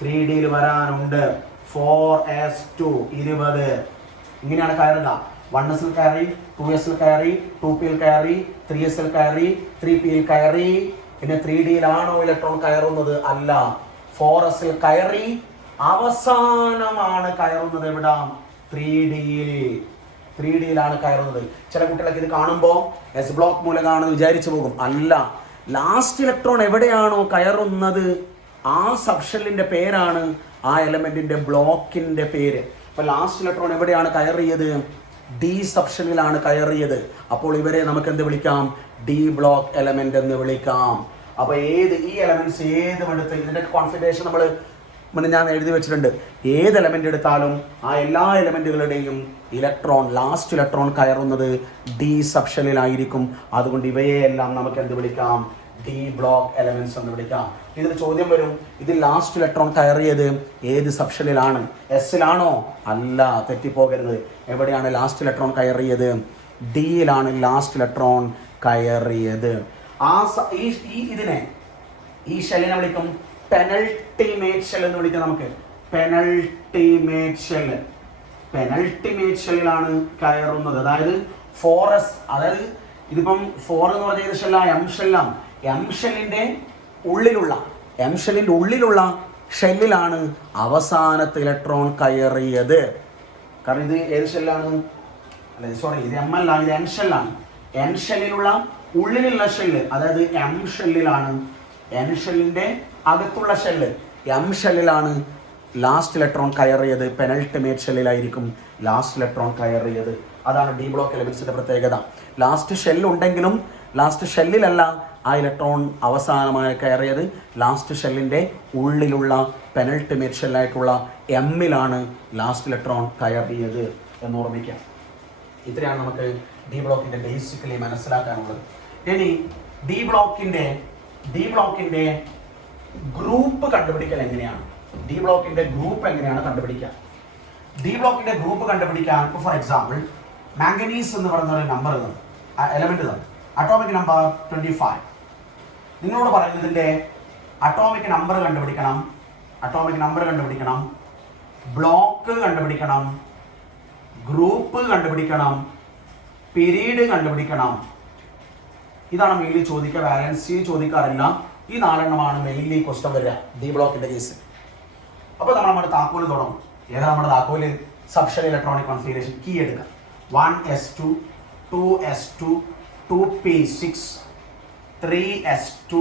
3dയിൽ വരാനുണ്ട് 4s2, 20. ഇങ്ങനെയാണ് കയറുക. 1s കയറി, 2s കയറി, 2p കയറി, 3s കയറി, 3p കയറി. പിന്നെ 3dയിലാണോ ഇലക്ട്രോൺ കയറുന്നത്? അല്ല. 4s കയറി, അവസാനമാണ് കയറുന്നത് എവിടെ? 3dയിലാണ് കയറുന്നത്. ചില കുട്ടികളൊക്കെ ഇത് കാണുമ്പോൾ എസ് ബ്ലോക്ക് മൂലകാണെന്ന് വിചാരിച്ചു പോകും. അല്ല, ലാസ്റ്റ് ഇലക്ട്രോൺ എവിടെയാണോ കയറുന്നത് ആ സബ്ഷെല്ലിന്റെ പേരാണ് ആ എലമെന്റിന്റെ ബ്ലോക്കിന്റെ പേര്. അപ്പൊ ലാസ്റ്റ് ഇലക്ട്രോൺ എവിടെയാണ് കയറിയത്? ഡി സബ്ഷെല്ലിലാണ് കയറിയത്. അപ്പോൾ ഇവരെ നമുക്ക് എന്ത് വിളിക്കാം? ഡി ബ്ലോക്ക് എലമെന്റ് എന്ന് വിളിക്കാം. അപ്പൊ ഈ എലമെന്റ്സ് ഏതും എടുത്ത് ഇതിന്റെ കോൺഫിഗറേഷൻ നമ്മൾ ഞാൻ എഴുതി വെച്ചിട്ടുണ്ട്. ഏത് എലമെന്റ് എടുത്താലും ആ എല്ലാ എലമെന്റുകളുടെയും ലാസ്റ്റ് ഇലക്ട്രോൺ കയറുന്നത് ഡി സബ്ഷെല്ലിലായിരിക്കും. അതുകൊണ്ട് ഇവയെല്ലാം നമുക്ക് എന്ത് വിളിക്കാം? ഡി ബ്ലോക്ക് എലമെന്റ്സ് എന്ന് വിളിക്കാം. ഇതിൽ ചോദ്യം വരും, ഇതിൽ ലാസ്റ്റ് ഇലക്ട്രോൺ കയറിയത് ഏത് സബ്ഷെല്ലിലാണ്? എസിലാണോ? അല്ല, തെറ്റിപ്പോകരുത്. എവിടെയാണ് ലാസ്റ്റ് ഇലക്ട്രോൺ കയറിയത്? ഡിയിലാണ് ലാസ്റ്റ് ഇലക്ട്രോൺ കയറിയത്. ഈ ഷെല്ലിനെ വിളിക്കും പെനൾട്ടിമേറ്റ് ഷെൽ എന്ന് വിളിക്കാം. നമുക്ക് പെനൾട്ടിമേറ്റ് ഷെല്ലിലാണ് കയറുന്നത്. അതായത് 4s, അതായത് ഇതിപ്പം 4 എന്ന് പറഞ്ഞ ഷെല്ല എം ഷെല്ലിന്റെ ഉള്ളിലുള്ള ഷെല്ലിലാണ് അവസാനത്തെ ഇലക്ട്രോൺ കയറിയത്. കാരണം ഇത് ഏത് ഷെല്ലാണ്? ഇത് എം അല്ല, ഇത് എൻ ഷെല്ലാണ്. എൻ ഷെല്ലിലുള്ള ഉള്ളിലുള്ള ഷെല്ല്, അതായത് എം ഷെല്ലിലാണ്. എൻ ഷെല്ലിന്റെ അകത്തുള്ള ഷെല്ല് എം ഷെല്ലിലാണ് ലാസ്റ്റ് ഇലക്ട്രോൺ കയറിയത്. പെനൾട്ടിമേറ്റ് ഷെല്ലിലായിരിക്കും ലാസ്റ്റ് ഇലക്ട്രോൺ കയറിയത്. അതാണ് ഡി ബ്ലോക്ക് എലമെന്റ്സിന്റെ പ്രത്യേകത. ലാസ്റ്റ് ഷെല്ലുണ്ടെങ്കിലും ലാസ്റ്റ് ഷെല്ലിലല്ല ആ ഇലക്ട്രോൺ അവസാനമായി കയറിയത്. ലാസ്റ്റ് ഷെല്ലിന്റെ ഉള്ളിലുള്ള പെനൾട്ടിമേറ്റ് ഷെല്ലായിട്ടുള്ള എമ്മിലാണ് ലാസ്റ്റ് ഇലക്ട്രോൺ കയറിയത് എന്ന് ഓർമ്മിക്കാം. ഇത്രയാണ് നമുക്ക് ഡി ബ്ലോക്കിന്റെ ബേസിക്കലി മനസ്സിലാക്കാനുള്ളത്. ഇനി ഡി ബ്ലോക്കിന്റെ ഗ്രൂപ്പ് കണ്ടുപിടിക്കൽ എങ്ങനെയാണ്? ഡി ബ്ലോക്കിന്റെ ഗ്രൂപ്പ് എങ്ങനെയാണ് കണ്ടുപിടിക്കുക? ഡി ബ്ലോക്കിന്റെ ഗ്രൂപ്പ് കണ്ടുപിടിക്കാൻ ഫോർ എക്സാമ്പിൾ മാംഗനീസ് എന്ന് പറയുന്ന ഒരു നമ്പർ എലമെന്റ് തന്നെ, അറ്റോമിക് നമ്പർ 25. നിങ്ങളോട് പറയുന്നതിന്റെ അറ്റോമിക് നമ്പർ കണ്ടുപിടിക്കണം, ബ്ലോക്ക് കണ്ടുപിടിക്കണം, ഗ്രൂപ്പ് കണ്ടുപിടിക്കണം, പീരീഡ് കണ്ടുപിടിക്കണം. ഇതാണ് മെയിൻലി ചോദിക്കുക. വാലൻസി ചോദിക്കാറില്ല. ഈ 4 മെയിൻലി ക്വസ്റ്റ്യൻ വരിക ഡി ബ്ലോക്കിന്റെ കേസ്. അപ്പോൾ നമ്മൾ നമ്മുടെ താക്കോല് തുടങ്ങും. ഏതാ നമ്മുടെ താക്കോല്? സബ്ഷെൽ ഇലക്ട്രോണിക് കോൺഫിഗറേഷൻ കീ എടുക്കുക. 1s2, 2s2, 2p6, 3s2,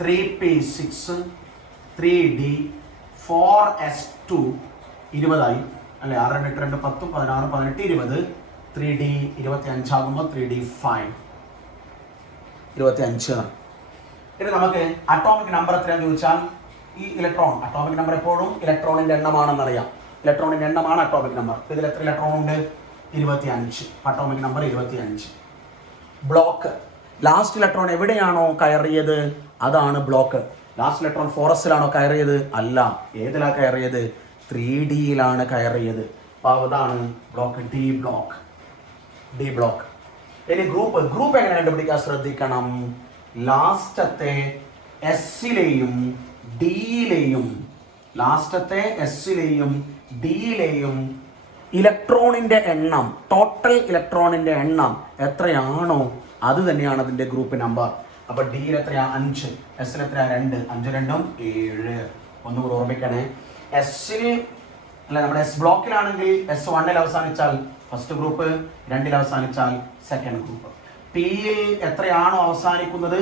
3p6, 3d, 4s2, 20 ആയി അല്ലെ? 6, 8, 2, 10, 16, 18, 20. 3d 25 ആകുമ്പോൾ 3d 5, 25. ഇനി നമുക്ക് അറ്റോമിക് നമ്പർ എത്രയാണെന്ന് ചോദിച്ചാൽ ഈ ഇലക്ട്രോൺ അറ്റോമിക് നമ്പർ എപ്പോഴും ഇലക്ട്രോണിന്റെ എണ്ണമാണെന്നറിയാം. ഇലക്ട്രോണിന്റെ എണ്ണമാണ് അറ്റോമിക് നമ്പർ. ഇതിൽ എത്ര ഇലക്ട്രോൺ ഉണ്ട്? 25. Atomic number 25. Block, last electron എവിടെയാണോ കയറിയത് അതാണ് ബ്ലോക്ക്. ലാസ്റ്റ് ഇലക്ട്രോൺ 4sലാണോ കയറിയത്? അല്ല. ഏതിലാണ് കയറിയത്? 3dയിലാണ് കയറിയത്. അപ്പോൾ അതാണ് ബ്ലോക്ക്, ഡി ബ്ലോക്ക്. ഇനി ഗ്രൂപ്പ് എങ്ങനെ കണ്ടുപിടിക്കാൻ ശ്രദ്ധിക്കണം. ലാസ്റ്റത്തെ എസിലെയും ഡിയിലെയും ഇലക്ട്രോണിന്റെ എണ്ണം, ടോട്ടൽ ഇലക്ട്രോണിന്റെ എണ്ണം എത്രയാണോ അത് തന്നെയാണ് അതിന്റെ ഗ്രൂപ്പ് നമ്പർ. അപ്പൊ ഡിയിൽ എത്രയാ? 5, എസിൽ എത്രയാ? 2, 5, 2, 7. ഒന്നുകൂടി ഓർമ്മിക്കണേ. നമ്മുടെ എസ് ബ്ലോക്കിലാണെങ്കിൽ S1 അവസാനിച്ചാൽ ഫസ്റ്റ് ഗ്രൂപ്പ്, 2 അവസാനിച്ചാൽ സെക്കൻഡ് ഗ്രൂപ്പ്. പിയിൽ എത്രയാണോ അവസാനിക്കുന്നത്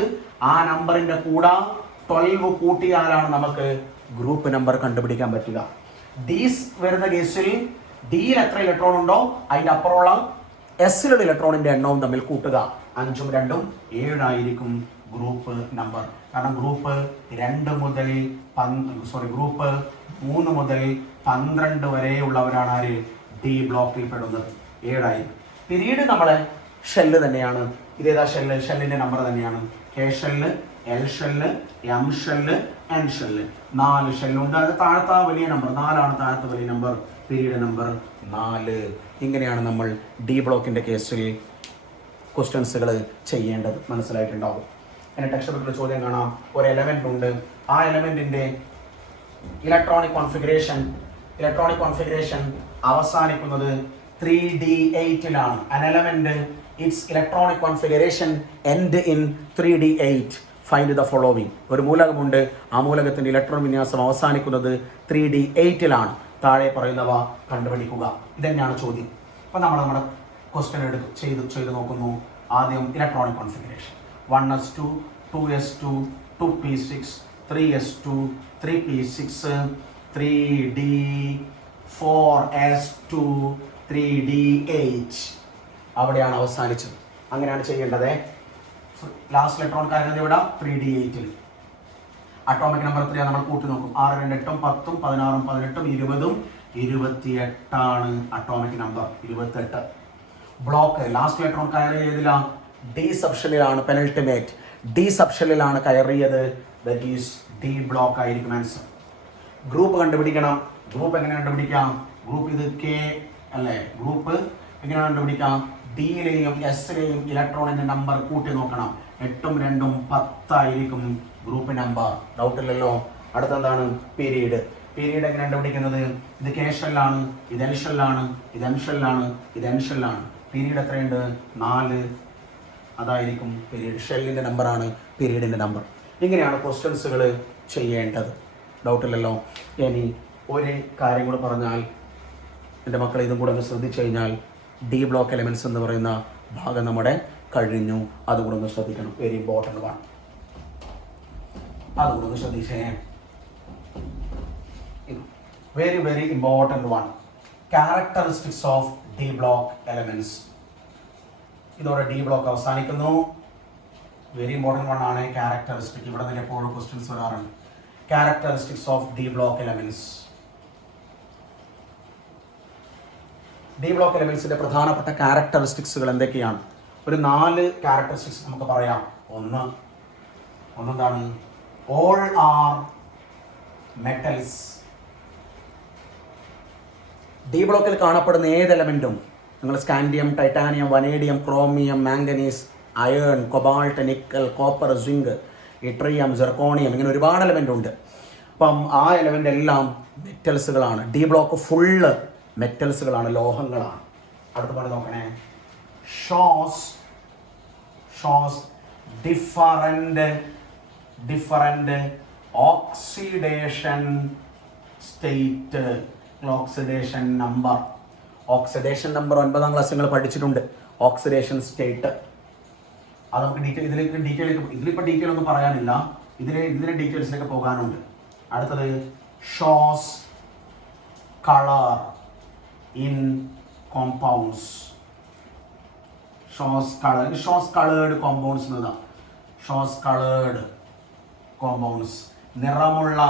ആ നമ്പറിന്റെ കൂടെ 12 കൂട്ടിയാലാണ് നമുക്ക് ഗ്രൂപ്പ് നമ്പർ കണ്ടുപിടിക്കാൻ പറ്റുക. ഡീസ് വരുന്ന കേസിൽ ഡിയിൽ എത്ര ഇലക്ട്രോൺ ഉണ്ടോ അതിന്റെ അപ്പുറമുള്ള എസിലുള്ള ഇലക്ട്രോണിന്റെ എണ്ണവും തമ്മിൽ കൂട്ടുക. 5ഉം 2ഉം 7 ആയിരിക്കും ഗ്രൂപ്പ് നമ്പർ. കാരണം ഗ്രൂപ്പ് 3 മുതൽ 12 വരെയുള്ളവരാണ് ആര്? ഡി ബ്ലോക്കിൽ പെടുന്നത്. 7 ആയി. പിരീഡ് നമ്മളെ ഷെല്ല് തന്നെയാണ്. ഇതേതാ ഷെല്ല്? ഷെല്ലിന്റെ നമ്പർ തന്നെയാണ്. K shell, L shell, M shell, N shell. 4 ഷെല്ലുണ്ട്. അത് താഴത്തെ വലിയ നമ്പർ 4 താഴത്തെ വലിയ നമ്പർ. Period number 4. ഇങ്ങനെയാണ് നമ്മൾ ഡി ബ്ലോക്കിന്റെ കേസിൽ ക്വസ്റ്റ്യൻസുകൾ ചെയ്യേണ്ടത്. മനസ്സിലായിട്ടുണ്ടാവും. എൻ്റെ ടെക്സ്റ്റ് ബുക്കിൽ ചോദ്യം കാണാം. ഒരു എലമെന്റ് ഉണ്ട്. ആ എലമെന്റിന്റെ ഇലക്ട്രോണിക് കോൺഫിഗറേഷൻ അവസാനിക്കുന്നത് 3d8ലാണ്. An element, its electronic configuration end in 3d8. Find the following. ഒരു മൂലകമുണ്ട്, ആ മൂലകത്തിന്റെ ഇലക്ട്രോൺ വിന്യാസം അവസാനിക്കുന്നത് 3d8ലാണ്. താഴെ പറയുന്നവ കണ്ടുപിടിക്കുക. ഇതന്നെയാണ് ചോദ്യം. അപ്പോൾ നമ്മൾ നമ്മുടെ ക്വസ്റ്റ്യൻ ചെയ്ത് നോക്കുന്നു. ആദ്യം electronic configuration 1s2 2s2 2p6 3s2 3p6 3d 4s2 3d8 അവിടെയാണ് അവസാനിച്ചത്. അങ്ങനെയാണ് ചെയ്യേണ്ടത്. ലാസ്റ്റ് ഇലക്ട്രോൺ കാര്യങ്ങൾ ഇവിടെ 3d8ൽ. അറ്റോമിക് നമ്പർ 3 നമ്മൾ കൂട്ടി നോക്കും. 6 2 8 10 16 18 20 28 atomic number 28. Block last electron കയറിയതില ഡി സബ്ഷെല്ലിലാണ്. പെനൽറ്റിമേറ്റ് ഡി സബ്ഷെല്ലിലാണ് കയറിയത്. ദാറ്റ് ഈസ് ഡി ബ്ലോക്ക് ആയിരിക്കും ആൻസർ. ഗ്രൂപ്പ് കണ്ടുപിടിക്കണം. ഗ്രൂപ്പ് എങ്ങനെ കണ്ടുപിടിക്കാം? ഗ്രൂപ്പ് ഇത് കെ അല്ലേ? ഗ്രൂപ്പ് എങ്ങനെ കണ്ടുപിടിക്കാം? ഡിയിലെയും എസിലെയും ഇലക്ട്രോണിന്റെ നമ്പർ കൂട്ടി നോക്കണം. 8ഉം 2ഉം 10 ആയിരിക്കും ഗ്രൂപ്പ് നമ്പർ. ഡൗട്ടില്ലല്ലോ. അടുത്തെന്താണ്? പീരീഡ്. പീരീഡ് എങ്ങനെ കണ്ടുപിടിക്കുന്നത്? ഇത് കെ ഷെല്ലാണ്, ഇത് എൻ ഷെല്ലാണ്, ഇത് എൻ ഷെല്ലാണ്, ഇത് എൻ ഷെല്ലാണ്. പീരീഡ് എത്രയുണ്ട്? 4. അതായിരിക്കും പീരീഡ്. ഷെല്ലിൻ്റെ നമ്പറാണ് പീരീഡിൻ്റെ നമ്പർ. ഇങ്ങനെയാണ് ക്വസ്റ്റ്യൻസുകൾ ചെയ്യേണ്ടത്. ഡൗട്ടില്ലല്ലോ. ഇനി ഒരു കാര്യം കൂടെ പറഞ്ഞാൽ, എൻ്റെ മക്കൾ ഇതും കൂടെ ഒന്ന് ശ്രദ്ധിച്ചു കഴിഞ്ഞാൽ ഡി ബ്ലോക്ക് എലിമെൻറ്റ്സ് എന്ന് പറയുന്ന ഭാഗം നമ്മുടെ കഴിഞ്ഞു. അതുകൂടെ ഒന്ന് ശ്രദ്ധിക്കണം. വെരി ഇമ്പോർട്ടൻ്റ് ആണ്. അതുകൂടെ ഒന്ന് ശ്രദ്ധിച്ചേ. Very very important one. Characteristics of D block elements. ഇതോടെ ഡി ബ്ലോക്ക് അവസാനിക്കുന്നു. വെരി ഇമ്പോർട്ടൻ്റ് വൺ ആണ് ക്യാരക്ടറിസ്റ്റിക്. ഇവിടെ നിന്ന് എപ്പോഴും ക്വസ്റ്റ്യൻസ് വരാറുണ്ട്. Characteristics of D block elements. D block എലമെന്റ്സിന്റെ പ്രധാനപ്പെട്ട ക്യാരക്ടറിസ്റ്റിക്സുകൾ എന്തൊക്കെയാണ്? ഒരു 4 ക്യാരക്ടറിസ്റ്റിക്സ് നമുക്ക് പറയാം. ഒന്നെന്താണ്? All are metals. ഡി ബ്ലോക്കിൽ കാണപ്പെടുന്ന ഏത് എലമെൻറ്റും, നിങ്ങൾ scandium, titanium, vanadium, chromium, manganese, iron, cobalt, nickel, copper, zinc, yttrium, zirconium, ഇങ്ങനെ ഒരുപാട് എലമെൻ്റ് ഉണ്ട്. അപ്പം ആ എലമെൻ്റ് എല്ലാം മെറ്റൽസുകളാണ്. ഡി ബ്ലോക്ക് ഫുള്ള് മെറ്റൽസുകളാണ്, ലോഹങ്ങളാണ്. അടുത്ത പോലെ നോക്കണേ. Shows different oxidation state. Oxidation number 9ാം ക്ലാസ് നിങ്ങൾ പഠിച്ചിട്ടുണ്ട്. ഓക്സിഡേഷൻ സ്റ്റേറ്റ് അത് നമുക്ക് ഇതിലിപ്പോൾ ഡീറ്റെയിൽ ഒന്നും പറയാനില്ല. ഇതിലെ ഡീറ്റെയിൽസിലേക്ക് പോകാനുണ്ട്. അടുത്തത് shows colour in compounds. Shows coloured compounds എന്നതാണ്. ഷോസ് കളേർഡ് കോമ്പൗണ്ട്സ് നിറമുള്ള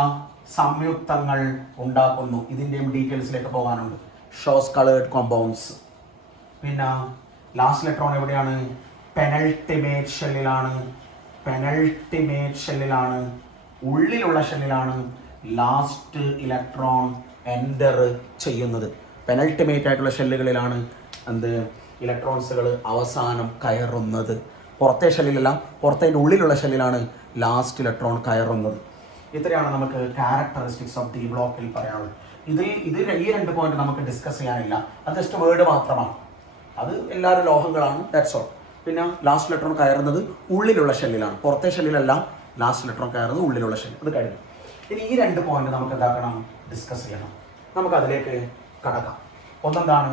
സംയുക്തങ്ങൾ ഉണ്ടാക്കുന്നു. ഇതിൻ്റെയും ഡീറ്റെയിൽസിലേക്ക് പോകാനുണ്ട്. Shows coloured compounds. പിന്നെ ലാസ്റ്റ് ഇലക്ട്രോൺ എവിടെയാണ്? പെനൽറ്റിമേറ്റ് ഷെല്ലിലാണ്. ഉള്ളിലുള്ള ഷെല്ലിലാണ് ലാസ്റ്റ് ഇലക്ട്രോൺ എൻ്റർ ചെയ്യുന്നത്. പെനൽറ്റിമേറ്റ് ആയിട്ടുള്ള ഷെല്ലുകളിലാണ് ഇലക്ട്രോൺസുകൾ അവസാനം കയറുന്നത്. പുറത്തെ ഷെല്ലിലല്ല, പുറത്തതിൻ്റെ ഉള്ളിലുള്ള ഷെല്ലിലാണ് ലാസ്റ്റ് ഇലക്ട്രോൺ കയറുന്നത്. ഇത്രയാണ് നമുക്ക് ക്യാരക്ടറിസ്റ്റിക്സ് ഓഫ് ഡി ബ്ലോക്കിൽ പറയാനുള്ളത്. ഈ 2 പോയിന്റ് നമുക്ക് ഡിസ്കസ് ചെയ്യാനില്ല. അത് ജസ്റ്റ് വേർഡ് മാത്രമാണ്. അത് എല്ലാവരും ലോഹങ്ങളാണ്. That's all. പിന്നെ ലാസ്റ്റ് ഇലക്ട്രോൺ കയറുന്നത് ഉള്ളിലുള്ള ഷെല്ലിലാണ്, പുറത്തെ ഷെല്ലിലല്ല. ലാസ്റ്റ് ഇലക്ട്രോൺ കയറുന്നത് ഉള്ളിലുള്ള ഷെല്ലിൽ. അത് കഴിഞ്ഞു. ഇനി ഈ 2 പോയിന്റ് നമുക്ക് എന്താക്കണം? ഡിസ്കസ് ചെയ്യണം. നമുക്ക് അതിലേക്ക് കടക്കാം. ഒന്നെന്താണ്?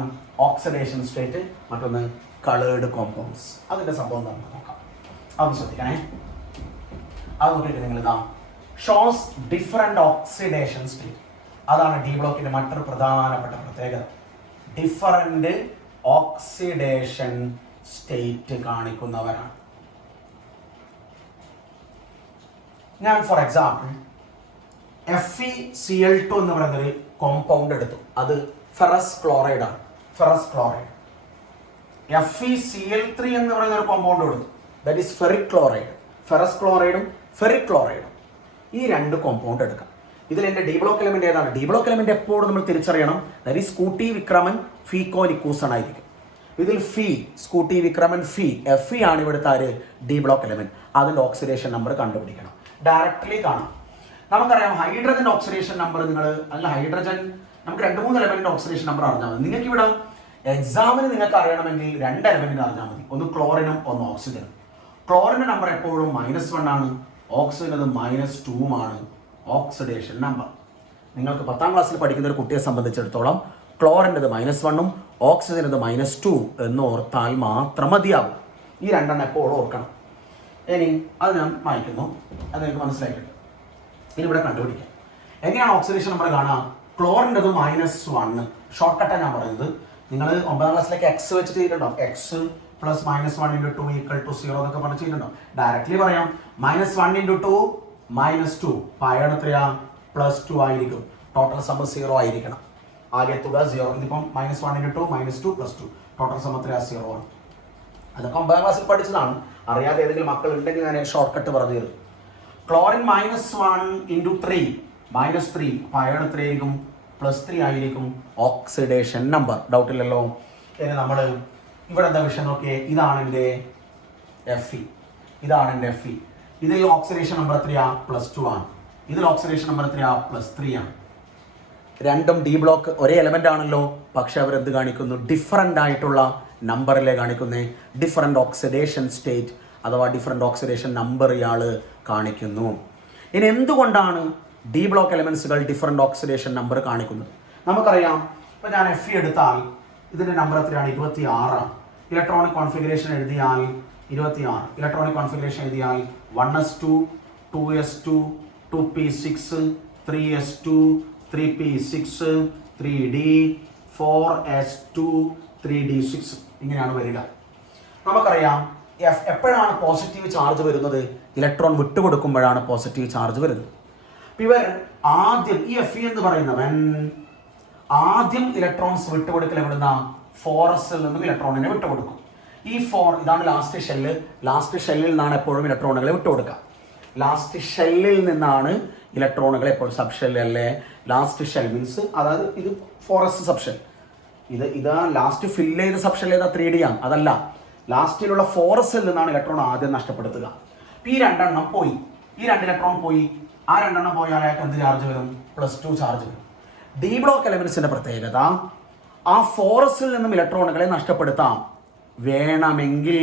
ഓക്സിഡേഷൻ സ്റ്റേറ്റ്, മറ്റൊന്ന് കളേർഡ് കോമ്പൗണ്ട്സ്. അതിൻ്റെ സംഭവം നമുക്ക് നോക്കാം. അതൊന്ന് ശ്രദ്ധിക്കണേ. അത് നോക്കിയിട്ട് നിങ്ങൾ ഇതാ ഷോസ് ഡിഫറെൻ്റ് ഓക്സിഡേഷൻ സ്റ്റേറ്റ്. അതാണ് ഡി ബ്ലോക്കിന്റെ മറ്റൊരു പ്രധാനപ്പെട്ട പ്രത്യേകത. ഡിഫറെൻ്റ് ഓക്സിഡേഷൻ സ്റ്റേറ്റ് കാണിക്കുന്നവരാണ്. ഞാൻ ഫോർ എക്സാമ്പിൾ FeCl2 എന്ന് പറയുന്നൊരു കോമ്പൗണ്ട് എടുത്തു. അത് ഫെറസ് ക്ലോറൈഡ് ആണ്. FeCl3 എന്ന് പറയുന്ന ഒരു കോമ്പൗണ്ട് എടുത്തു. That is ferric chloride. Ferrous ക്ലോറൈഡും ഫെറിക് ക്ലോറൈഡും. ഈ 2 കോമ്പൗണ്ട് എടുക്കാം. ഇതിൽ എൻ്റെ ഡി ബ്ലോക്ക് എലമെന്റ് ഏതാണ്? ഡി ബ്ലോക്ക് എലമെന്റ് എപ്പോഴും നമ്മൾ തിരിച്ചറിയണം. ദാറ്റ് ഈസ് സ്കൂട്ടി വിക്രമൻ ഫീക്കോ നിക്കൂസൺ ആയിരിക്കും. ഇതിൽ സ്കൂട്ടി വിക്രമൻ Fe ആണ് ഇവിടുത്തെ ആര്? D block element. അതിൻ്റെ ഓക്സിഡേഷൻ നമ്പർ കണ്ടുപിടിക്കണം. ഡയറക്ട്ലി കാണാം. നമുക്കറിയാം ഹൈഡ്രജൻ ഓക്സിഡേഷൻ നമ്പർ. ഹൈഡ്രജൻ നമുക്ക് 2-3 എലമെന്റിന്റെ ഓക്സിഡേഷൻ നമ്പർ അറിഞ്ഞാൽ മതി. നിങ്ങൾക്ക് ഇവിടെ എക്സാമിന് നിങ്ങൾക്ക് അറിയണമെങ്കിൽ 2 എലമെന്റിന് അറിഞ്ഞാൽ മതി. ഒന്ന് ക്ലോറിനും ഒന്ന് ഓക്സിജനും. ക്ലോറിന്റെ നമ്പർ എപ്പോഴും -1 ആണ്, ഓക്സിജനത് -2 ആണ് ഓക്സിഡേഷൻ നമ്പർ. നിങ്ങൾക്ക് 10ാം ക്ലാസ്സിൽ പഠിക്കുന്ന ഒരു കുട്ടിയെ സംബന്ധിച്ചിടത്തോളം ക്ലോറിൻ്റെത് -1ഉം ഓക്സിജനത് -2 എന്ന് ഓർത്താൽ മാത്രം മതിയാവും. ഈ 2 എണ്ണം എപ്പോഴും ഓർക്കണം. ഇനി അത് ഞാൻ വായിക്കുന്നു, അത് നിങ്ങൾക്ക് മനസ്സിലായിട്ടുണ്ട്. ഇനി ഇവിടെ കണ്ടുപിടിക്കാം എങ്ങനെയാണ് ഓക്സിഡേഷൻ നമ്പർ കാണുക. ക്ലോറിൻ്റെത് -1, ഷോർട്ട് കട്ടാണ് ഞാൻ പറയുന്നത്. നിങ്ങൾ 9ാം ക്ലാസ്സിലേക്ക് എക്സ് വെച്ചിട്ട് ചെയ്തിട്ടുണ്ടാവും. എക്സ് പ്ലസ് -1 × 2 = 0 എന്നൊക്കെ പറഞ്ഞ് ചെയ്തിട്ടുണ്ടാവും. ഡയറക്റ്റ്ലി പറയാം -1 × 2 -2. പയണ് എത്രയാ? +2 ആയിരിക്കും. ടോട്ടൽ സം 0 ആയിരിക്കണം. ആകെ തുക 0. ഇതിപ്പം -1 × 2 -2 +2. ടോട്ടൽ സം എത്രയാ? 0 ആണ്. അതൊക്കെ 9ാം ക്ലാസ്സിൽ പഠിച്ചതാണ്. അറിയാതെ ഏതെങ്കിലും മക്കൾ ഉണ്ടെങ്കിൽ ഞാൻ ഷോർട്ട് കട്ട് പറഞ്ഞു തരും. ക്ലോറിൻ -1 × 3 -3. പയണ് എത്രയായിരിക്കും? +3 ആയിരിക്കും ഓക്സിഡേഷൻ നമ്പർ. ഡൗട്ട് ഇല്ലല്ലോ. ഇനി നമ്മൾ ഇവിടെ എന്താ വിഷയം നോക്കിയേ. ഇതാണ് എൻ്റെ Fe. ഇതാണ് എൻ്റെ Fe. ഇതിൽ ഓക്സിഡേഷൻ നമ്പർ എത്രയാ? +2 ആണ്. ഇതിൽ ഓക്സിഡേഷൻ നമ്പർ എത്രയാ? +3 ആണ്. രണ്ടും ഡി ബ്ലോക്ക് ഒരേ എലമെന്റ് ആണല്ലോ, പക്ഷെ അവരെന്ത് കാണിക്കുന്നു? ഡിഫറൻ്റ് ആയിട്ടുള്ള നമ്പറിലെ കാണിക്കുന്നേ. ഡിഫറെൻ്റ് ഓക്സിഡേഷൻ സ്റ്റേറ്റ് അഥവാ ഡിഫറെൻ്റ് ഓക്സിഡേഷൻ നമ്പർ ഇയാൾ കാണിക്കുന്നു. ഇനി എന്തുകൊണ്ടാണ് ഡി ബ്ലോക്ക് എലമെന്റ്സുകൾ ഡിഫറെൻ്റ് ഓക്സിഡേഷൻ നമ്പർ കാണിക്കുന്നത്? നമുക്കറിയാം. ഇപ്പം ഞാൻ Fe എടുത്താൽ ഇതിൻ്റെ നമ്പർ എത്രയാണ്? 26 ആണ്. ഇലക്ട്രോണിക് കോൺഫിഗറേഷൻ എഴുതിയാൽ 26. ഇലക്ട്രോണിക് കോൺഫിഗറേഷൻ എഴുതിയാൽ 1s2 2s2 2p6 3s2 3p6 3d 4s2 3d6 ഇങ്ങനെയാണ് വരിക. നമുക്കറിയാം എപ്പോഴാണ് പോസിറ്റീവ് ചാർജ് വരുന്നത്? ഇലക്ട്രോൺ വിട്ടുകൊടുക്കുമ്പോഴാണ് പോസിറ്റീവ് ചാർജ് വരുന്നത്. ഇവർ ആദ്യം ഈ Fe എന്ന് പറയുന്നവൻ ആദ്യം ഇലക്ട്രോൺസ് വിട്ടുകൊടുക്കൽ എവിടുന്ന? 4sൽ നിന്നും ഇലക്ട്രോണിനെ വിട്ടുകൊടുക്കും. ഈ 4 ഇതാണ് ലാസ്റ്റ് ഷെല്ല്. ലാസ്റ്റ് ഷെല്ലിൽ നിന്നാണ് എപ്പോഴും ഇലക്ട്രോണുകളെ വിട്ടുകൊടുക്കുക. ലാസ്റ്റ് ഷെല്ലിൽ നിന്നാണ് ഇലക്ട്രോണുകളെ എപ്പോഴും സബ് ഷെല്ലല്ലേ. ലാസ്റ്റ് ഷെൽ മീൻസ് അതായത് ഇത് 4s സബ് ഷെൽ. ഇതാ ലാസ്റ്റ് ഫില്ല് ചെയ്ത സബ് ഷെൽ ഏതാ? 3D ആണ്. അതല്ല, ലാസ്റ്റിലുള്ള 4sൽ നിന്നാണ് ഇലക്ട്രോൺ ആദ്യം നഷ്ടപ്പെടുത്തുക. ഈ 2 എണ്ണം പോയി. ഈ 2 ഇലക്ട്രോൺ പോയി. ആ 2 എണ്ണം പോയാൽ അയാൾക്ക് എന്ത് ചാർജ് വരും? +2 ചാർജ് വരും. ഡി ബ്ലോക്ക് എലമെന്റ്സിന്റെ പ്രത്യേകത ആ 4sൽ നിന്നും ഇലക്ട്രോണുകളെ നഷ്ടപ്പെടുത്താം. വേണമെങ്കിൽ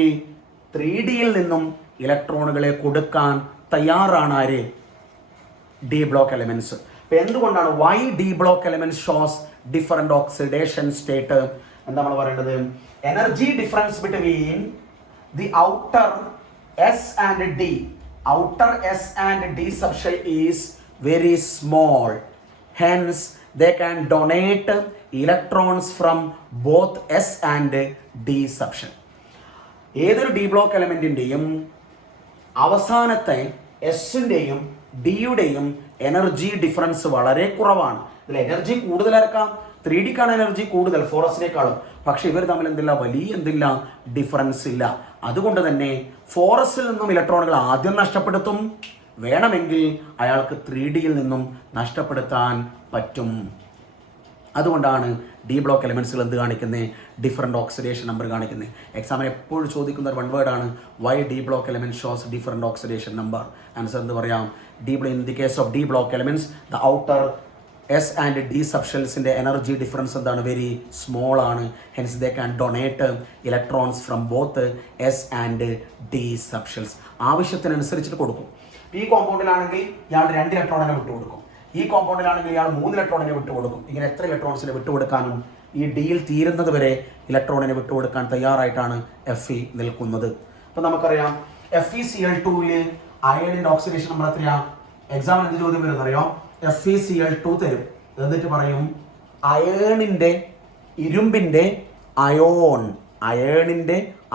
3Dയിൽ നിന്നും ഇലക്ട്രോണുകളെ കൊടുക്കാൻ തയ്യാറാണ് ആര്? D block elements. ഇപ്പൊ എന്തുകൊണ്ടാണ് why D block element shows different oxidation state? എന്താ നമ്മൾ പറയേണ്ടത്? Energy difference between the outer S and D. Outer S and D subshell is very small. Hence they can donate electrons from both S and D subshell. ഏതൊരു D block എലമെന്റിന്റെയും അവസാനത്തെ എസിന്റെയും ഡിയുടെയും energy difference വളരെ കുറവാണ്. ഇതിൽ energy കൂടുതലായിരിക്കാം. 3Dക്കാണ് energy കൂടുതൽ 4sനേക്കാളും. പക്ഷെ ഇവർ തമ്മിൽ വലിയ ഡിഫറൻസ് ഇല്ല. അതുകൊണ്ട് തന്നെ 4sൽ നിന്നും ഇലക്ട്രോണുകൾ ആദ്യം നഷ്ടപ്പെടുത്തും. വേണമെങ്കിൽ അയാൾക്ക് 3Dയിൽ നിന്നും നഷ്ടപ്പെടുത്താൻ പറ്റും. അതുകൊണ്ടാണ് ഡി ബ്ലോക്ക് എലമെന്റ്സുകൾ എന്ത് കാണിക്കുന്നത്? ഡിഫറെൻ്റ് ഓക്സിഡേഷൻ നമ്പർ കാണിക്കുന്നത്. എക്സാമിന് എപ്പോഴും ചോദിക്കുന്ന ഒരു 1 വേർഡാണ് why D block element shows different oxidation number. Answer എന്ത് പറയാം? In the case of D block elements the outer S and D സബ്ഷെൽസിൻ്റെ എനർജി ഡിഫറൻസ് എന്താണ്? വെരി സ്മോൾ ആണ്. Hence they can donate electrons from both S and D subshells. ആവശ്യത്തിനനുസരിച്ചിട്ട് കൊടുക്കും. ഈ കോമ്പൗണ്ടിലാണെങ്കിൽ ഇയാൾ 2 ഇലക്ട്രോണിനെ വിട്ടുകൊടുക്കും. ഈ കോമ്പൗണ്ടിലാണെങ്കിൽ ഇയാൾ 3 ഇലക്ട്രോണിനെ വിട്ടുകൊടുക്കും. ഇങ്ങനെ എത്ര ഇലക്ട്രോൺസിനെ വിട്ടുകൊടുക്കാനും ഈ ഡിയിൽ തീരുന്നത് വരെ ഇലക്ട്രോണിനെ വിട്ടുകൊടുക്കാൻ തയ്യാറായിട്ടാണ് Fe നിൽക്കുന്നത്. അപ്പം നമുക്കറിയാം FeCl2ല് അയണിന്റെ ഓക്സിഡേഷൻ നമ്പർ എത്രയാ? എക്സാമിന് എന്ത് ചോദ്യം വരുന്നത് അറിയോ? FeCl2 തരും. എന്നിട്ട് പറയും അയേണിന്റെ ഇരുമ്പിന്റെ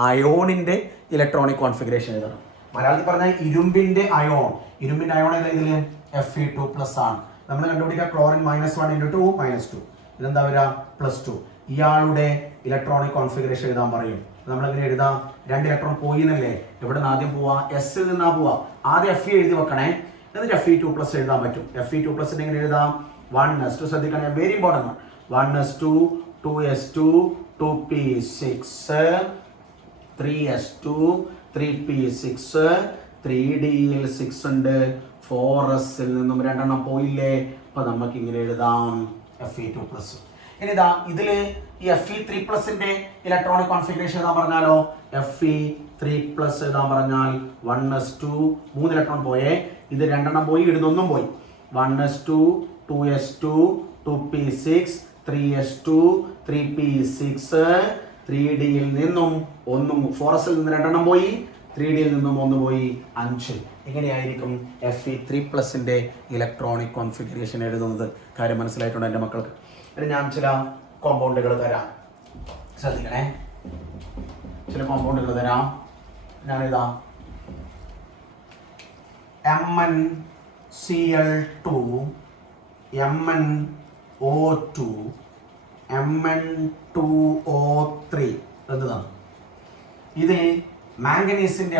അയോണിന്റെ ഇലക്ട്രോണിക് കോൺഫിഗറേഷൻ എഴുതണം. മലയാളത്തിൽ പറഞ്ഞാൽ ഇരുമ്പിന്റെ അയോൺ ഏതാ? ഇതില് Fe2+ ആണ്. നമ്മൾ കണ്ടുപിടിക്കുക ക്ലോറിൻ -1 × 2 -2. ഇതെന്താ വരിക? +2. ഇയാളുടെ ഇലക്ട്രോണിക് കോൺഫിഗറേഷൻ എഴുതാൻ പറയും. നമ്മളെങ്ങനെ എഴുതാം? 2 ഇലക്ട്രോൺ പോയി എന്നല്ലേ? എവിടെ നിന്ന് ആദ്യം പോവാ? എസിൽ നിന്നാ പോവാ. ആദ്യം Fe എഴുതി വെക്കണേ, എന്നിട്ട് Fe2+ എഴുതാൻ പറ്റും. Fe2+ എങ്ങനെ എഴുതാം? 1s2. ശ്രദ്ധിക്കണേ, very important. 1s2 2s2 2p6 3s2 3p6 3Dയിൽ 6 ഉണ്ട്. 4sൽ നിന്നും 2 എണ്ണം പോയില്ലേ? അപ്പൊ നമുക്ക് ഇങ്ങനെ എഴുതാം Fe2+. ഇനി ഇതാ ഇതില് ഈ Fe3+ ഇലക്ട്രോണിക് കോൺഫിഗറേഷൻ എഴുതാൻ പറഞ്ഞാലോ Fe3+ എഴുതാൻ പറഞ്ഞാൽ 1s2 3 ഇലക്ട്രോൺ പോയേ, ഇത് 2 എണ്ണം പോയി, ഇടുന്നൊന്നും പോയി. 1s2 2s2 2p6 3s2 3p6 3dയിൽ നിന്നും 4sൽ നിന്ന് 2 എണ്ണം പോയി, 3dയിൽ നിന്നും 1 പോയി, 5. ഇങ്ങനെയായിരിക്കും Fe3+ ഇലക്ട്രോണിക് കോൺഫിഗറേഷൻ എഴുതുന്നത്. കാര്യം മനസ്സിലായിട്ടുണ്ട് എൻ്റെ മക്കൾക്ക്? ഇനി ഞാൻ ചില കോമ്പൗണ്ടുകൾ തരാം, ശ്രദ്ധിക്കണേ. ചില കോമ്പൗണ്ടുകൾ തരാം. ഞാനിതാ MnCl2 MnO2 Mn2O3 എന്നതാണ്. ഇതിൽ മാംഗനീസിന്റെ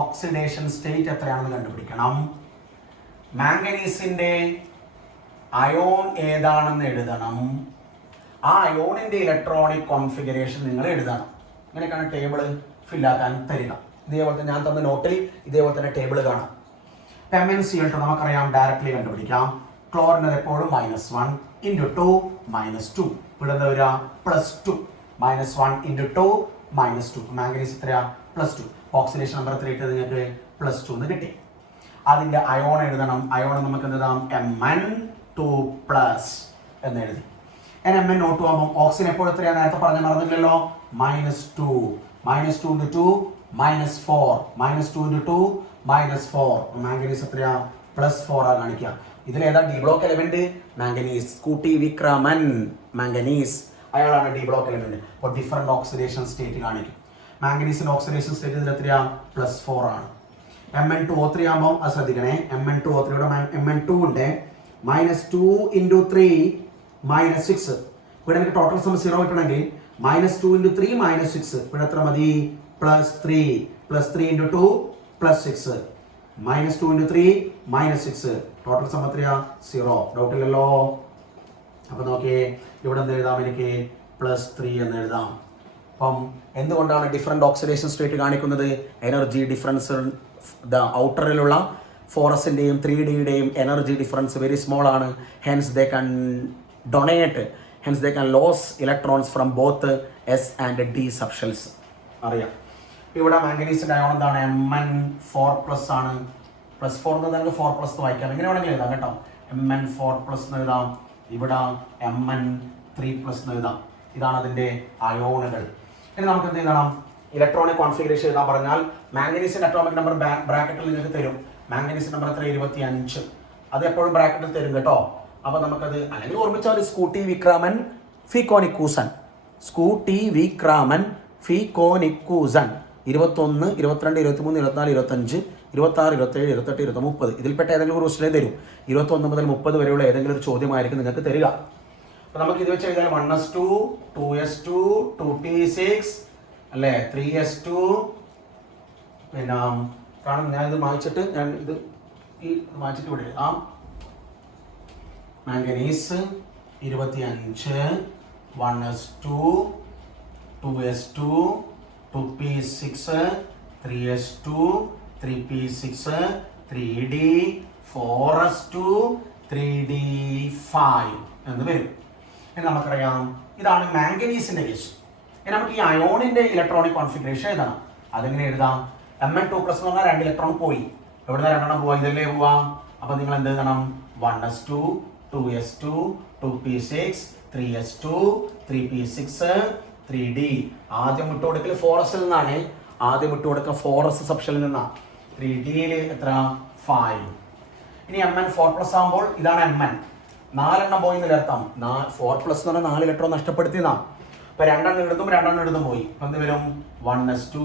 ഓക്സിഡേഷൻ സ്റ്റേറ്റ് എത്രയാണെന്ന് കണ്ടുപിടിക്കണം. മാംഗനീസിന്റെ അയോൺ ഏതാണെന്ന് എഴുതണം. ആ അയോണിന്റെ ഇലക്ട്രോണിക് കോൺഫിഗറേഷൻ നിങ്ങൾ എഴുതണം. ഇങ്ങനെയൊക്കെയാണ് ടേബിൾ ഫില്ലാക്കാൻ തരിക. ഇതേപോലെ തന്നെ ഞാൻ തന്ന നോട്ടിൽ ഇതേപോലെ തന്നെ ടേബിൾ കാണാം. MnCl2 നമുക്കറിയാം, ഡയറക്ട്ലി കണ്ടുപിടിക്കാം. ക്ലോറിന് എപ്പോഴും -1 × 2 -2, ഇവിടെ എന്താ വരിക +2, -1 × 2 -2. മാംഗനീസ് എത്രയാ +2. ഓക്സിഡേഷൻ നമ്പർ എത്ര ഇട്ടത് നിങ്ങൾക്ക് +2 എന്ന് കിട്ടി. അതിന്റെ അയോൺ എഴുതണം. അയോൺ നമുക്ക് എന്ത് എഴുതാം Mn2+ എന്ന് എഴുതി. MnO2 ആകുമ്പോൾ ഓക്സിജൻ എപ്പോഴും എത്രയാ നേരത്തെ പറഞ്ഞ മറന്നില്ലല്ലോ -2 -2 × 2 -4 -2 × 2 -4. മാംഗനീസ് എത്രയാ +4 ആ കാണിക്കുക. ഇതിലേതാ D block element? Manganese. Scooty Vikraman manganese, അയാളാണ് ഡി ബ്ലോക്ക് എലമെന്റ്. അപ്പോൾ ഡിഫറെന്റ് ഓക്സിഡേഷൻ സ്റ്റേറ്റ് കാണിക്കും. മാംഗനീസിന്റെ ഓക്സിഡേഷൻ സ്റ്റേറ്റ് ഇതിൽ എത്രയാ +4 ആണ്. Mn2O3 ആകുമ്പോൾ അത് ശ്രദ്ധിക്കണേ. Mn2O3 യുടെ Mn2 ഉണ്ട് -2 × 3 -6. ഇവിടെ എനിക്ക് ടോട്ടൽ സം 0 കിട്ടണമെങ്കിൽ -2 × 3 -6. ഇവിടെ എത്ര മതി +3 +3 × 2 +6 -2 × 3 -6. ടോട്ടൽ സം എത്രയാ 0. ഡൗട്ട് ഇല്ലല്ലോ? അപ്പൊ നോക്കിയേ, ഇവിടെ എന്ത് എഴുതാം? എനിക്ക് +3 എന്ന് എഴുതാം. അപ്പം എന്തുകൊണ്ടാണ് ഡിഫറെന്റ് ഓക്സിഡേഷൻ സ്റ്റേറ്റ് കാണിക്കുന്നത്? എനർജി ഡിഫറൻസ് ഔട്ടറിലുള്ള 4sന്റെയും 3dയുടെയും എനർജി ഡിഫറൻസ് വെരി സ്മോൾ ആണ്. Hence they can donate, hence they can lose electrons from both S and D subshells. അറിയാം. ഇവിടെ മാംഗനീസിന്റെ അയോൺ എന്താണ്? Mn4+ ആണ്. +4 എന്ന് 4+ വായിക്കാം. എങ്ങനെ വേണമെങ്കിലും എഴുതാം കേട്ടോ. Mn4+ എന്ന് എഴുതാം. ഇവിടെ Mn3+ എന്ന് എഴുതാം. ഇതാണ് അതിന്റെ അയോണുകൾ. ഇനി നമുക്ക് എന്ത് എഴുതണം? ഇലക്ട്രോണിക് കോൺഫിഗറേഷൻ എഴുതാൻ പറഞ്ഞാൽ മാംഗനീസിന്റെ അറ്റോമിക് നമ്പർ ബ്രാക്കറ്റിൽ നിങ്ങൾക്ക് തരും. മാംഗനീസ് നമ്പർ എത്ര? 25. അത് എപ്പോഴും ബ്രാക്കറ്റിൽ തരും കേട്ടോ. അപ്പൊ നമുക്കത് അല്ലെങ്കിൽ ഓർമ്മിച്ചാൽ സ്കൂട്ടി വിക്രാമൻ ഫിക്കോനിക്കൂസൻ, സ്കൂട്ടി വിക്രാമൻ ഫിക്കോനിക്കൂസൻ 21 22 23 24 25 26 27 28 30. ഇതിൽപ്പെട്ട ഏതെങ്കിലും ഒരു ക്വസ്റ്റ്യൻ തരും. 21 മുതൽ 30 വരെയുള്ള ഏതെങ്കിലും ഒരു ചോദ്യമായിരിക്കും നിങ്ങൾക്ക് തരിക. അപ്പൊ നമുക്ക് ഇത് വെച്ച് എഴുതാൻ 1s2 2s2 2p6 അല്ലേ 3s2. പിന്നെ കാണും, ഞാൻ ഇത് മായ്ച്ചിട്ട് മായ്ച്ചിട്ട് ഇവിടെ എഴുതാം. Manganese 25 1s2 2s2 2p6 3s2 3p6 3d 4s2 3d5 എന്ന് വരും. ഇനി നമുക്കറിയാം ഇതാണ് മാംഗനീസിന്റെ കേസ്. ഇനി നമുക്ക് ഈ അയോണിന്റെ ഇലക്ട്രോണിക് കോൺഫിഗറേഷൻ എഴുതണം. അതെങ്ങനെ എഴുതാം? Mn2+ എന്ന് പറഞ്ഞാൽ 2 ഇലക്ട്രോൺ പോയി. എവിടുന്ന 2 എണ്ണം പോവാ? ഇതല്ലേ പോവാ. അപ്പൊ നിങ്ങൾ എന്ത് എഴുതണം? 1s2 2s2 2p6 3s2 3p6 3d. ആദ്യം വിട്ടുകൊടുക്കൽ 4sൽ നിന്നാണ്. ആദ്യം വിട്ടുകൊടുക്കുക 4s സബ്ഷനിൽ നിന്നാണ്. 3dയിൽ എത്ര? 5. ഇനി Mn4+ ആകുമ്പോൾ ഇതാണ് Mn. 4 എണ്ണം പോയി എന്നർത്ഥം. 4+ എന്ന് പറഞ്ഞാൽ 4 ഇലക്ട്രോൺ നഷ്ടപ്പെടുത്തിയതാ. അപ്പൊ 2 എണ്ണം എടുത്തും 2 എണ്ണം എടുത്തും പോയി. അപ്പൊ എന്ത് വരും? 1s2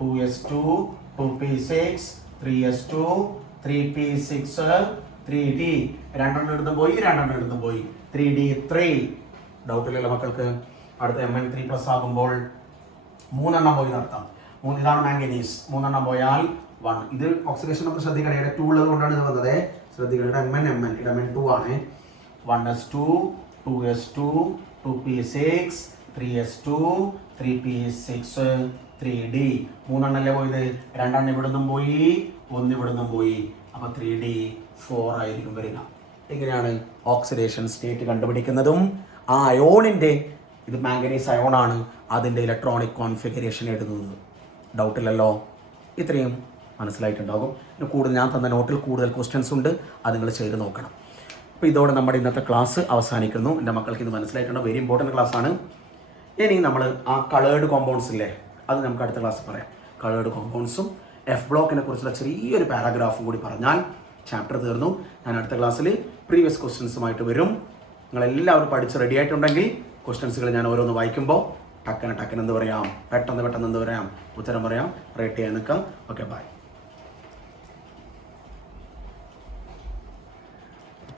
2s2 2p6 3s2 3p6 3d. 2 എണ്ണം എടുത്തും പോയി, 2 എണ്ണം എടുത്തും പോയി. 3d3. ഡൗട്ടില്ലല്ലോ മക്കൾക്ക്? അടുത്ത Mn3+ ആകുമ്പോൾ 3 എണ്ണം പോയി നടത്താം. ഇതാണ് മാംഗനീസ്. 3 എണ്ണം പോയാൽ 1. ഇത് ഓക്സിഡേഷൻ നമ്പർ ശ്രദ്ധിക്കണം. ഇവിടെ 2 ഉള്ളത് കൊണ്ടാണ് ഇത് വന്നത്. ശ്രദ്ധിക്കണം. ഇവിടെ Mn ഇവിടെ Mn2 ആണ്. 1s2 2s2 2p6 3s2 3p6 3d. 3 എണ്ണല്ലേ പോയത്? 2 എണ്ണം ഇവിടുന്നും പോയി, 1 ഇവിടുന്നും പോയി. അപ്പൊ 3d4 ആയിരിക്കും വരിക. എങ്ങനെയാണ് ഓക്സിഡേഷൻ സ്റ്റേറ്റ് കണ്ടുപിടിക്കുന്നതും ആ അയോണിൻ്റെ ഇത് മാംഗനീസ് അയോണാണ് അതിൻ്റെ ഇലക്ട്രോണിക് കോൺഫിഗറേഷൻ എഴുതുന്നത്. ഡൗട്ടില്ലല്ലോ? ഇത്രയും മനസ്സിലായിട്ടുണ്ടാകും. ഇനി കൂടുതൽ ഞാൻ തന്ന നോട്ടിൽ കൂടുതൽ ക്വസ്റ്റ്യൻസ് ഉണ്ട്, അത് നിങ്ങൾ ചെയ്ത് നോക്കണം. അപ്പോൾ ഇതോടെ നമ്മുടെ ഇന്നത്തെ ക്ലാസ് അവസാനിക്കുന്നു. എൻ്റെ മക്കൾക്ക് ഇത് മനസ്സിലായിട്ടുണ്ടോ? വെരി ഇമ്പോർട്ടൻറ്റ് ക്ലാസ് ആണ്. ഇനി നമ്മൾ ആ കളേർഡ് കോമ്പൗണ്ട്സ് ഇല്ലേ, അത് നമുക്ക് അടുത്ത ക്ലാസ് പറയാം. കളേർഡ് കോമ്പൗണ്ട്സും എഫ് ബ്ലോക്കിനെ കുറിച്ചുള്ള ചെറിയൊരു പാരാഗ്രാഫും കൂടി പറഞ്ഞാൽ ചാപ്റ്റർ തീർന്നു. ഞാൻ അടുത്ത ക്ലാസ്സിൽ പ്രീവിയസ് ക്വസ്റ്റ്യൻസുമായിട്ട് വരും. നിങ്ങളെല്ലാവരും പഠിച്ച് റെഡി ആയിട്ടുണ്ടെങ്കിൽ ക്വസ്റ്റ്യൻസുകൾ ഞാൻ ഓരോന്ന് വായിക്കുമ്പോൾ ടക്കന് എന്ത് പറയാം, പെട്ടെന്ന് എന്ത് പറയാം, ഉത്തരം പറയാം. റേറ്റ് ചെയ്യാൻ നിൽക്കാം. Okay, by.